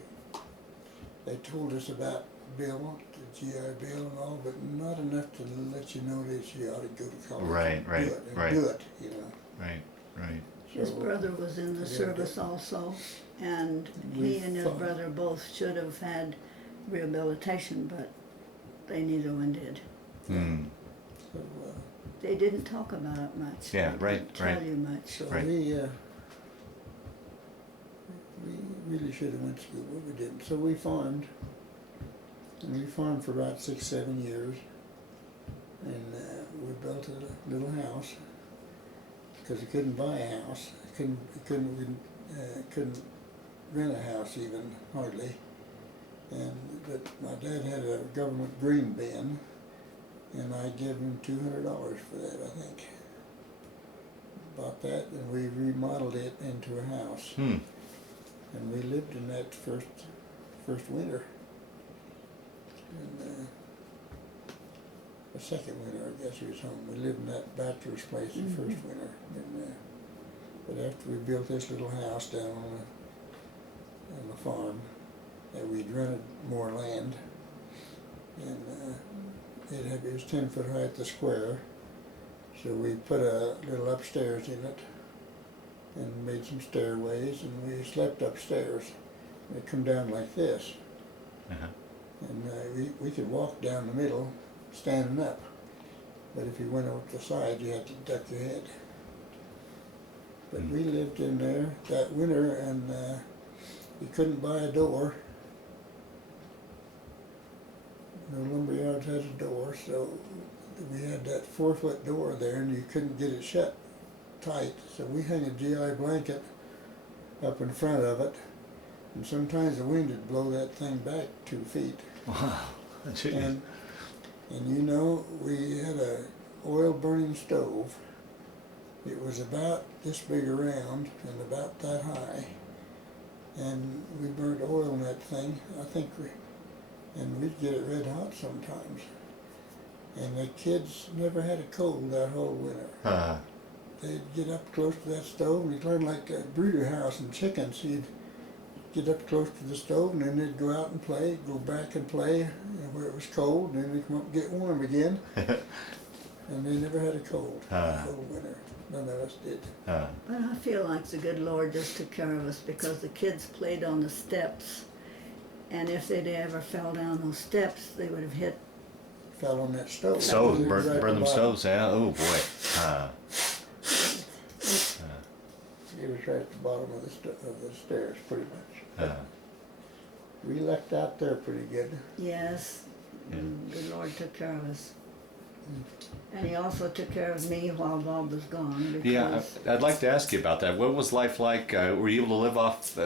They told us about Bill, the GI Bill and all, but not enough to let you know that you ought to go to college. Right, and right, do it, and right. do it, you know. Right, right. His So, brother was in the yeah, service but- also, and he We and his thought- brother both should have had rehabilitation, but they neither one did. Hmm. So, They didn't talk about it much. Yeah, They right, didn't tell right. you much. so Right. we really should have went to school, but we didn't. So we farmed, and we farmed for about 6-7 years, and we built a little house because we couldn't buy a house, couldn't rent a house even hardly, but my dad had a government green bin, and I gave him $200 for that, I think. Bought that, and we remodeled it into a house. Hmm. And we lived in that first winter. And the second winter, I guess he was home. We lived in that bachelor's place the first winter. And, but after we built this little house down on the farm, we'd rented more land, and it was 10 foot high at the square, so we put a little upstairs in it and made some stairways, and we slept upstairs. It come down like this, and we could walk down the middle standing up, but if you went over to the side you had to duck your head. But we lived in there that winter, and you couldn't buy a door. No lumberyards has a door, so we had that 4-foot door there, and you couldn't get it shut tight. So we hung a GI blanket up in front of it, and sometimes the wind would blow that thing back 2 feet. Wow. And you know, we had a oil burning stove. It was about this big around and about that high, and we burned oil in that thing. And we'd get it red hot sometimes. And the kids never had a cold that whole winter. They'd get up close to that stove, and you'd learn like a brooder house and chickens. You'd get up close to the stove, and then they'd go out and play, go back and play where it was cold, and then they'd come up and get warm again. And they never had a cold that whole winter. None of us did. But I feel like the good Lord just took care of us, because the kids played on the steps, and if they'd ever fell down those steps, they would have hit. Fell on that stove. Stoves, It was burn right them at the stoves, yeah. Oh boy. It was right at the bottom of the stairs, pretty much. We lucked out there pretty good. Yes, Yeah. good Lord took care of us. And he also took care of me while Bob was gone, because Yeah, I'd like to ask you about that. What was life like? Were you able to live off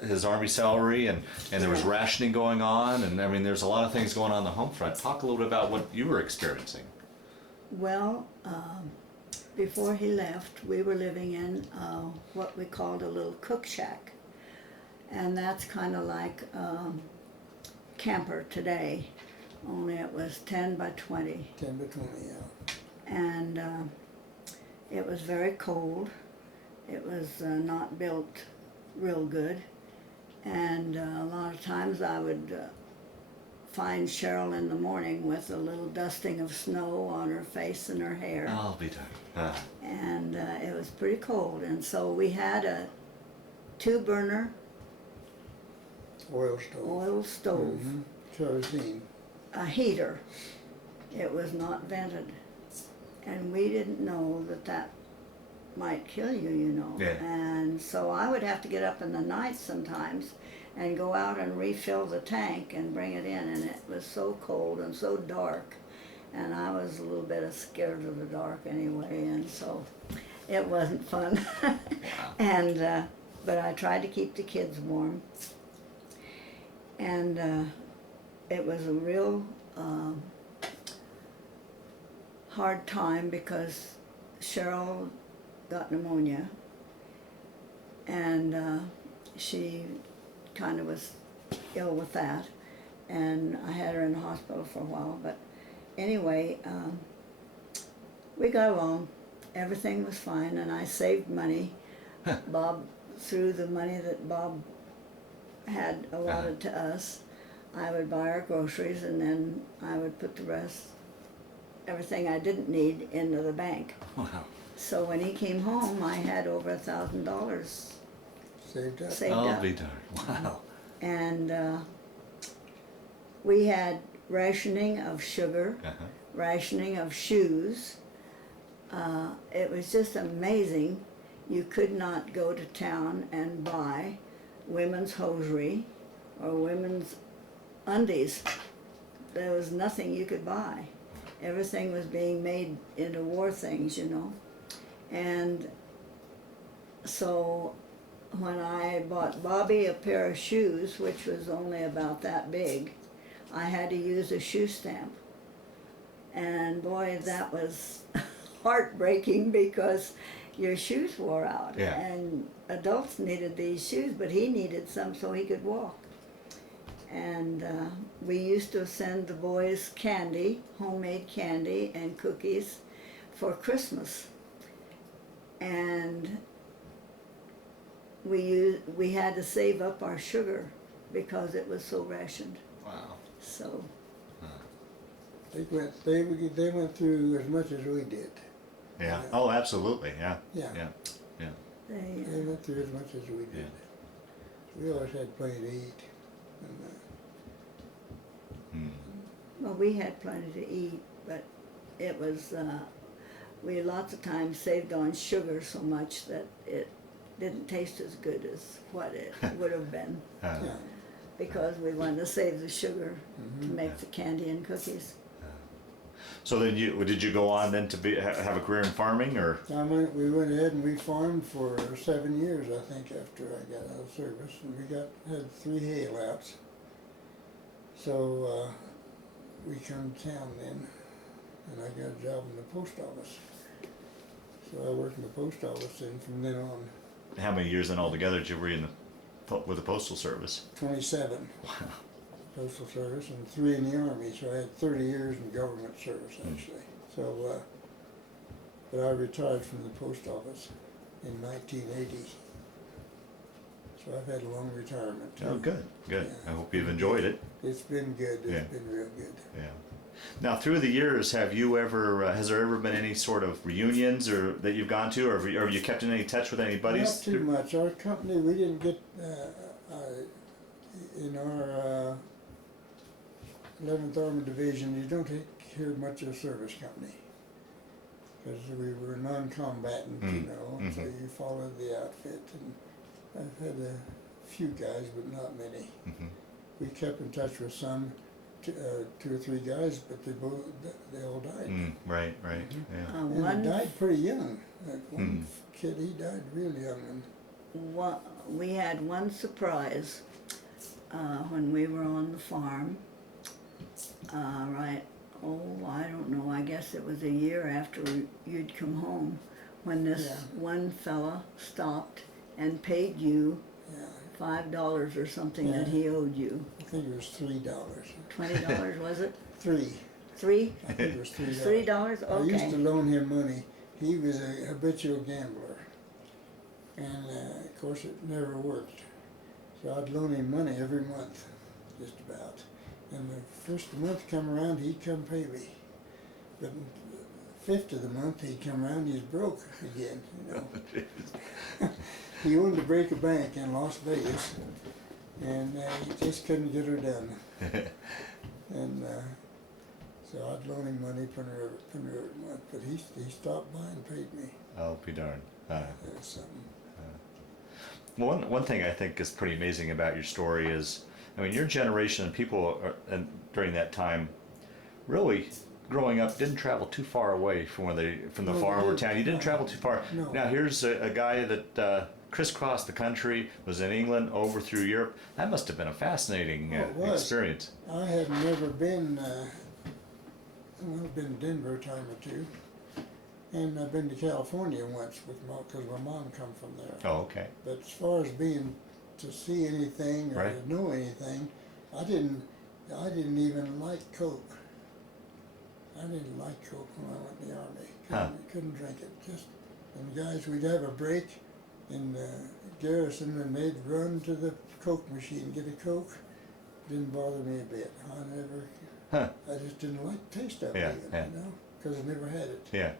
his Army salary, and there was rationing going on? And I mean, there's a lot of things going on the home front. Talk a little bit about what you were experiencing. well, before he left, we were living in what we called a little cook shack. And that's kind of like camper today, only it was 10 by 20. 10 to 20, yeah. And it was very cold. It was not built real good. And a lot of times I would find Cheryl in the morning with a little dusting of snow on her face and her hair. I'll be done. And it was pretty cold. And so we had a 2-burner Oil stove. oil stove, Kerosene. a heater. It was not vented. And we didn't know that that might kill you, you know. Yeah. And so I would have to get up in the night sometimes and go out and refill the tank and bring it in. And it was so cold and so dark. And I was a little bit scared of the dark anyway, and so it wasn't fun. And but I tried to keep the kids warm. And it was a real hard time, because Cheryl got pneumonia, and she kind of was ill with that, and I had her in the hospital for a while. But anyway, we got along. Everything was fine, and I saved money. Bob, through the money that Bob had allotted to us, I would buy our groceries, and then I would put the rest, everything I didn't need, into the bank. Wow. So when he came home, I had over $1,000 Saved up. saved I'll up. be darned. Wow. And we had rationing of sugar, rationing of shoes. It was just amazing. You could not go to town and buy women's hosiery or women's undies. There was nothing you could buy. Everything was being made into war things, you know. And so when I bought Bobby a pair of shoes, which was only about that big, I had to use a shoe stamp. And boy, that was heartbreaking, because your shoes wore out. Yeah. And adults needed these shoes, but he needed some so he could walk. And we used to send the boys candy, homemade candy and cookies for Christmas. And we had to save up our sugar because it was so rationed. Wow. So They went through as much as we did. Yeah. Oh, absolutely. Yeah. Yeah. Yeah. Yeah. They went through as much as we did. We always had plenty to eat. And, well, we had plenty to eat, but it was we lots of times saved on sugar so much that it didn't taste as good as what it would have been yeah. because we wanted to save the sugar to Mhm. make the candy and cookies. So then did you go on then to have a career in farming, or? We went ahead and we farmed for 7 years, I think, after I got out of service, and we had 3 hay layouts. So we come to town then, and I got a job in the post office. So I worked in the post office, and from then on, How many years then altogether did you were in with the Postal Service? 27 Wow. postal service and 3 in the Army. So I had 30 years in government service actually. So, but I retired from the post office in 1980. So I've had a long retirement too. Oh, good, good. Yeah. I hope you've enjoyed it. It's been good. It's Yeah. been real good. Yeah. Now, through the years, has there ever been any sort of reunions or that you've gone to, or have you kept in any touch with any buddies? Not too much. Our company, we didn't get in our 11th Armored Division. You don't hear much of a service company because we were non-combatant, you know. So you followed the outfit, and I've had a few guys, but not many. We kept in touch with some. 2 or 3 guys, but they all died. Right, right. Yeah. And they died pretty young. Like one kid, he died real young. We had one surprise when we were on the farm. I don't know, I guess it was a year after you'd come home when this one fella stopped and paid you Yeah, $5 or something that he owed you. I think it was $3. $20 was it? 3. 3? I think it was $3. $3? I used to Okay. loan him money. He was a habitual gambler, and of course it never worked. So I'd loan him money every month, just about. And the first of the month come around, he'd come pay me. But the 5th of the month he'd come around, he's broke again, you know. He wanted to break a bank in Las Vegas, and he just couldn't get her done. And so I'd loan him money every month, but he stopped by and paid me. I'll be darned. That was something. One thing I think is pretty amazing about your story is, I mean, your generation and people during that time, really growing up, didn't travel too far away from the No, farm they or didn't. town. You didn't travel too far. No. Now here's a guy that crisscrossed the country, was in England, over through Europe. That must have been a fascinating It was. experience. I had never been, I've been to Denver a time or two, and I've been to California once because my mom come from there. Oh, okay. But as far as being to see anything or Right. to know anything, I didn't even like Coke. I didn't like Coke when I went in the Army. Couldn't drink it. Just, and guys, we'd have a break in Garrison, and they'd run to the Coke machine, get a Coke. Didn't bother me a bit. I just didn't like the taste of it even, you know, because I never had it. Yeah.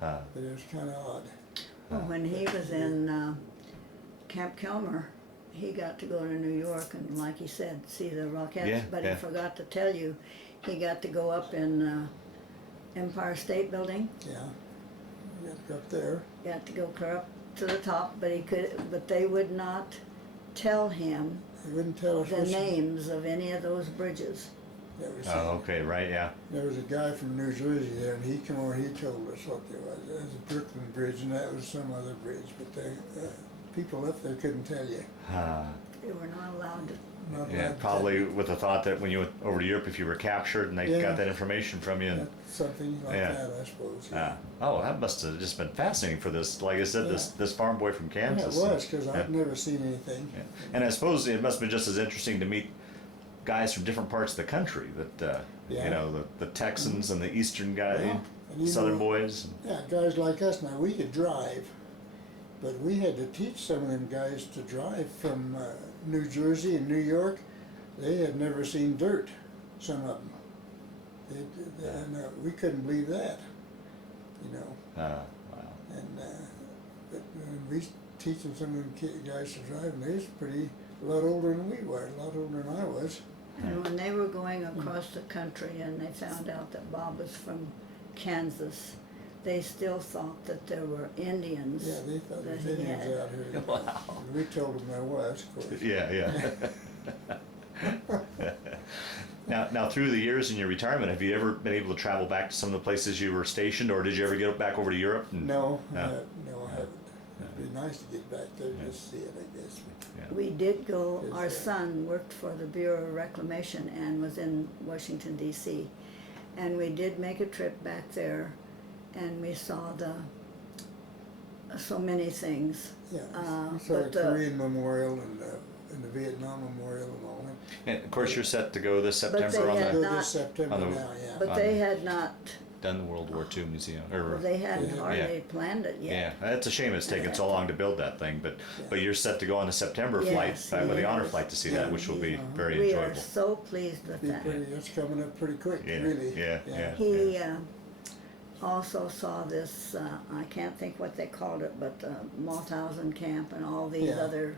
But it was kind of odd. Well, when he was in Camp Kilmer, he got to go to New York and, like he said, see the Rockettes. Yeah, but yeah. he forgot to tell you, he got to go up in Empire State Building. Yeah, we got to go up there. Got to go clear up to the top, but they would not tell him They wouldn't tell us the which names of any of those bridges. that was. Oh, okay. Right. Yeah. There was a guy from New Jersey there, and he came over. He told us what there was. There was a Brooklyn Bridge, and that was some other bridge. But people up there couldn't tell you. They were not allowed to. Not Yeah, allowed probably to- with the thought that when you went over to Europe, if you were captured and they Yeah. got that information from you. And, Something like Yeah. that, I suppose. Yeah. oh, that must have just been fascinating for this. Like I said, this farm boy from Yeah, it Kansas. was, because Yeah. I'd never seen anything. Yeah. And I suppose it must have been just as interesting to meet guys from different parts of the country. That Yeah. you know, the Texans and the Eastern guys, Yeah. And you Southern know- boys. Yeah, guys like us now, we could drive, but we had to teach some of them guys to drive from New Jersey and New York. They had never seen dirt, some of them. And we couldn't believe that, you know. Wow. And but we teaching some of them guys to drive, and they was a lot older than we were, a lot older than I was. And when they were going across the country and they found out that Bob was from Kansas, they still thought that there were Indians. Yeah, they thought there that was he Indians had. out here. Wow. And we told them there was, of course. Yeah. Now, through the years in your retirement, have you ever been able to travel back to some of the places you were stationed, or did you ever get back over to Europe? No, No. I haven't. It'd be nice to get back there and just see it, I guess. Yeah. We did go, Is our there- son worked for the Bureau of Reclamation and was in Washington DC. And we did make a trip back there and we saw so many things. Yeah, Uh, we saw the but, Korean Memorial and the Vietnam Memorial and all that. And of course, you're set to go this But September they on had the Go not- this September on the- now, yeah. But they had not, done World War II museum. Or they hadn't Yeah. hardly planned it yeah, yet. it's a shame it's taken so long to build that thing. But you're set to go on the September Yes, flight with the honor yes. flight to see Yeah. that, which will be very We are enjoyable. so pleased with Be that. pretty, it's coming up pretty quick, Yeah, really. yeah. He also saw this, I can't think what they called it, but Mauthausen Camp and all these Yeah. other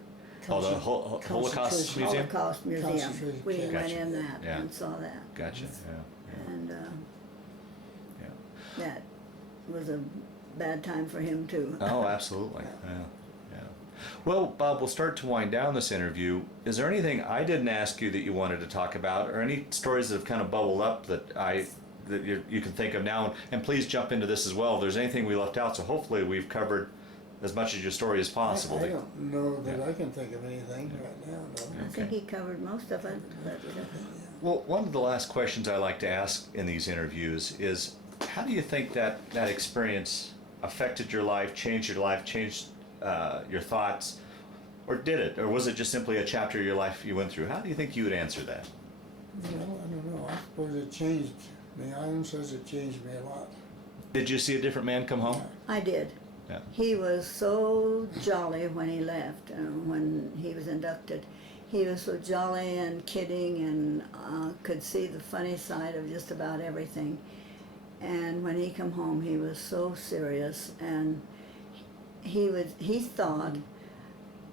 Oh, the Concentration- Holocaust Museum? Holocaust Museum. Concentration We camp. went Gotcha. in that Yeah. and saw that. Gotcha. Yeah. And Yeah. that was a bad time for him too. Oh, absolutely. Yeah. Well, Bob, we'll start to wind down this interview. Is there anything I didn't ask you that you wanted to talk about, or any stories that have kind of bubbled up that you can think of now? And please jump into this as well if there's anything we left out. So hopefully we've covered as much of your story as possible. I don't know that Yeah. I can think of anything right now, no. I think he covered most of it, but Well, one of the last questions I like to ask in these interviews is, how do you think that experience affected your life, changed your thoughts, or did it? Or was it just simply a chapter of your life you went through? How do you think you would answer that? You know, I don't know, I suppose it changed me. Ione says it changed me a lot. Did you see a different man come home? I did. Yeah. He was so jolly when he left, when he was inducted. He was so jolly and kidding and could see the funny side of just about everything. And when he come home, he was so serious, and he thought,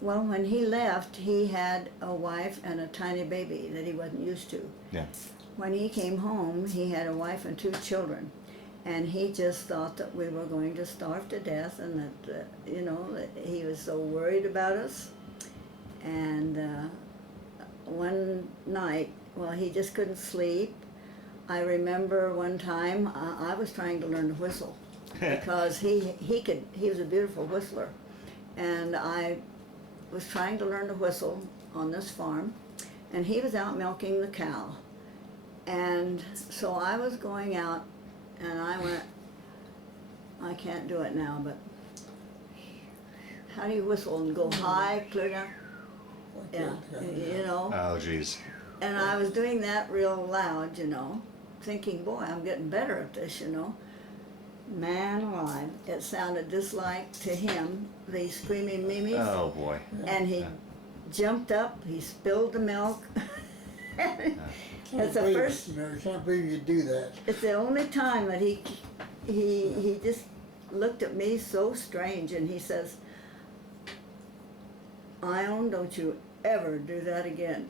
well, when he left, he had a wife and a tiny baby that he wasn't used to. Yeah. When he came home, he had a wife and 2 children, and he just thought that we were going to starve to death, and that, that he was so worried about us. And one night, well, he just couldn't sleep. I remember one time I was trying to learn to whistle because he was a beautiful whistler, and I was trying to learn to whistle on this farm, and he was out milking the cow. And so I was going out, and I went, I can't do it now, but how do you whistle and go high, clear down? Like Yeah, that, Oh, geez. And I was doing that real loud, thinking, boy, I'm getting better at this, Man alive, it sounded just like to him, the screaming mimes. Oh, boy. And he jumped up, he spilled the milk. Can't It's the believe, first, you can't believe you do that. it's the only time that he just looked at me so strange, and he says, Ione, don't you ever do that again.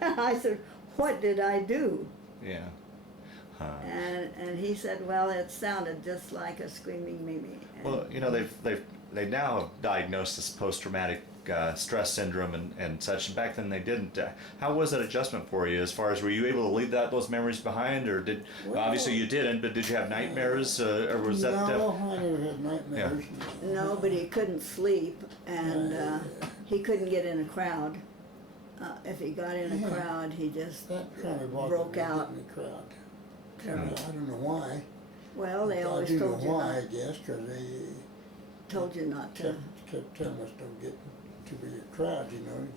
I said, what did I do? Yeah. Huh. And he said, well, it sounded just like a screaming mimi. Well, they now have diagnosed this post-traumatic stress syndrome and such. And back then they didn't. How was that adjustment for you? As far as, were you able to leave those memories behind, or Well, obviously you didn't, but did you have nightmares, or was that? No, I never had nightmares. No, but he couldn't sleep, and he couldn't get in a crowd. if he got in a Yeah. crowd, he just That kind of bothered broke me out. getting the crowd. terrible. I don't know why. Well, they I always do know told you why, I not, guess, because they told you not to. kept telling us don't get to be a crowd, you know,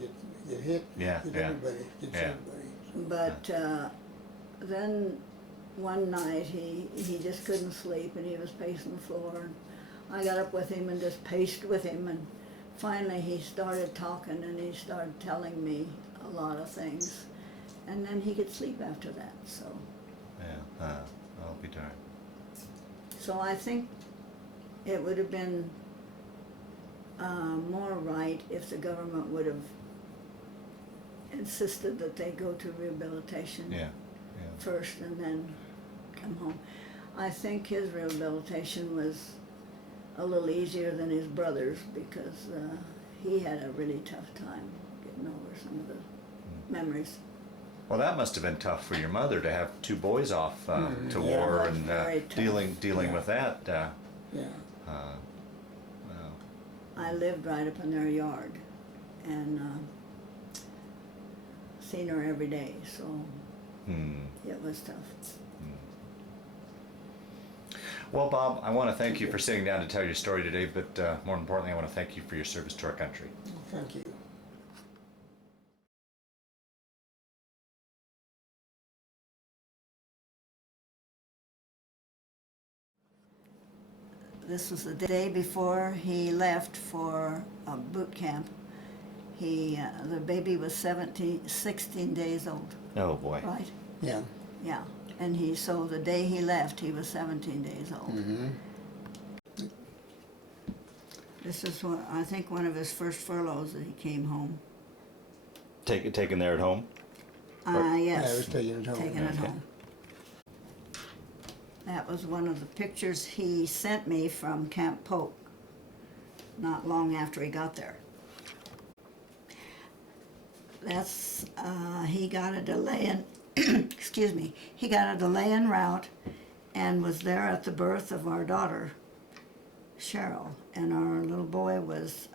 get hit, Yeah, get yeah. everybody, gets Yeah. everybody. But then one night he just couldn't sleep and he was pacing the floor. And I got up with him and just paced with him, and finally he started talking and he started telling me a lot of things. And then he could sleep after that. So Yeah, I'll be darned. so I think it would have been more right if the government would have insisted that they go to rehabilitation. Yeah, yeah. First and then come home. I think his rehabilitation was a little easier than his brother's because he had a really tough time getting over some of the memories. Well, that must have been tough for your mother to have two boys off to yeah. war That's and very tough. dealing Yeah. with that. Yeah. Well, I lived right up in their yard and seen her every day, so it was tough. Well, Bob, I want to thank you for sitting down to tell your story today, but more importantly, I want to thank you for your service to our country. Thank you. This was the day before he left for a boot camp. The baby was 16 days old, Oh boy. right? Yeah. Yeah, and so the day he left, he was 17 days old. Mm-hmm. This is I think one of his first furloughs that he came home. Taken there at home? Yes. I was taking it home. Taking it Okay. home. That was one of the pictures he sent me from Camp Polk, not long after he got there. That's, he got a delay in, excuse me, he got a delay en route and was there at the birth of our daughter, Cheryl, and our little boy was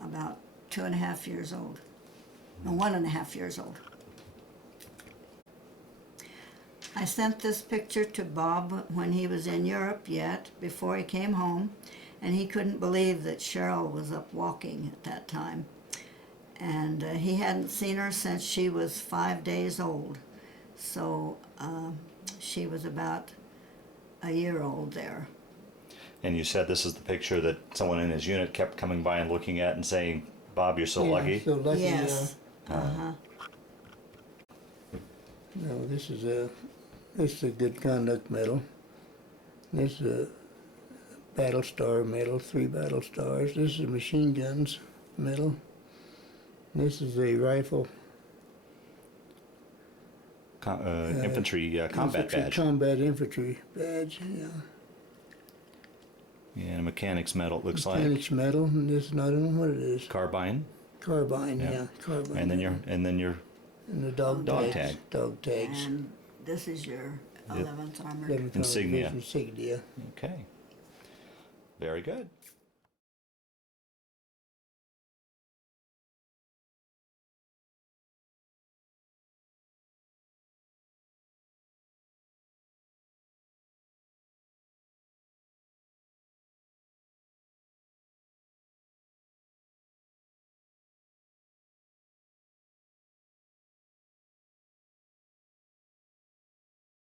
about 2.5 years old, no, 1.5 years old. I sent this picture to Bob when he was in Europe yet, before he came home, and he couldn't believe that Cheryl was up walking at that time. And he hadn't seen her since she was 5 days old. So she was about a year old there. And you said this is the picture that someone in his unit kept coming by and looking at and saying, Bob, you're so lucky. So lucky. Yes. No, this is a good conduct medal. This is a battle star medal, 3 battle stars. This is a machine guns medal. This is a rifle. Infantry combat badge. Combat infantry badge, yeah. Yeah, and a mechanic's medal, it looks Mechanics medal, and this, I don't know what it is. like. Carbine. Carbine, Yeah. yeah, carbine. And then your And the dog Dog tags. tag. Dog tags. And this is your 11th Armored. 11th Insignia. Insignia. okay. Very good.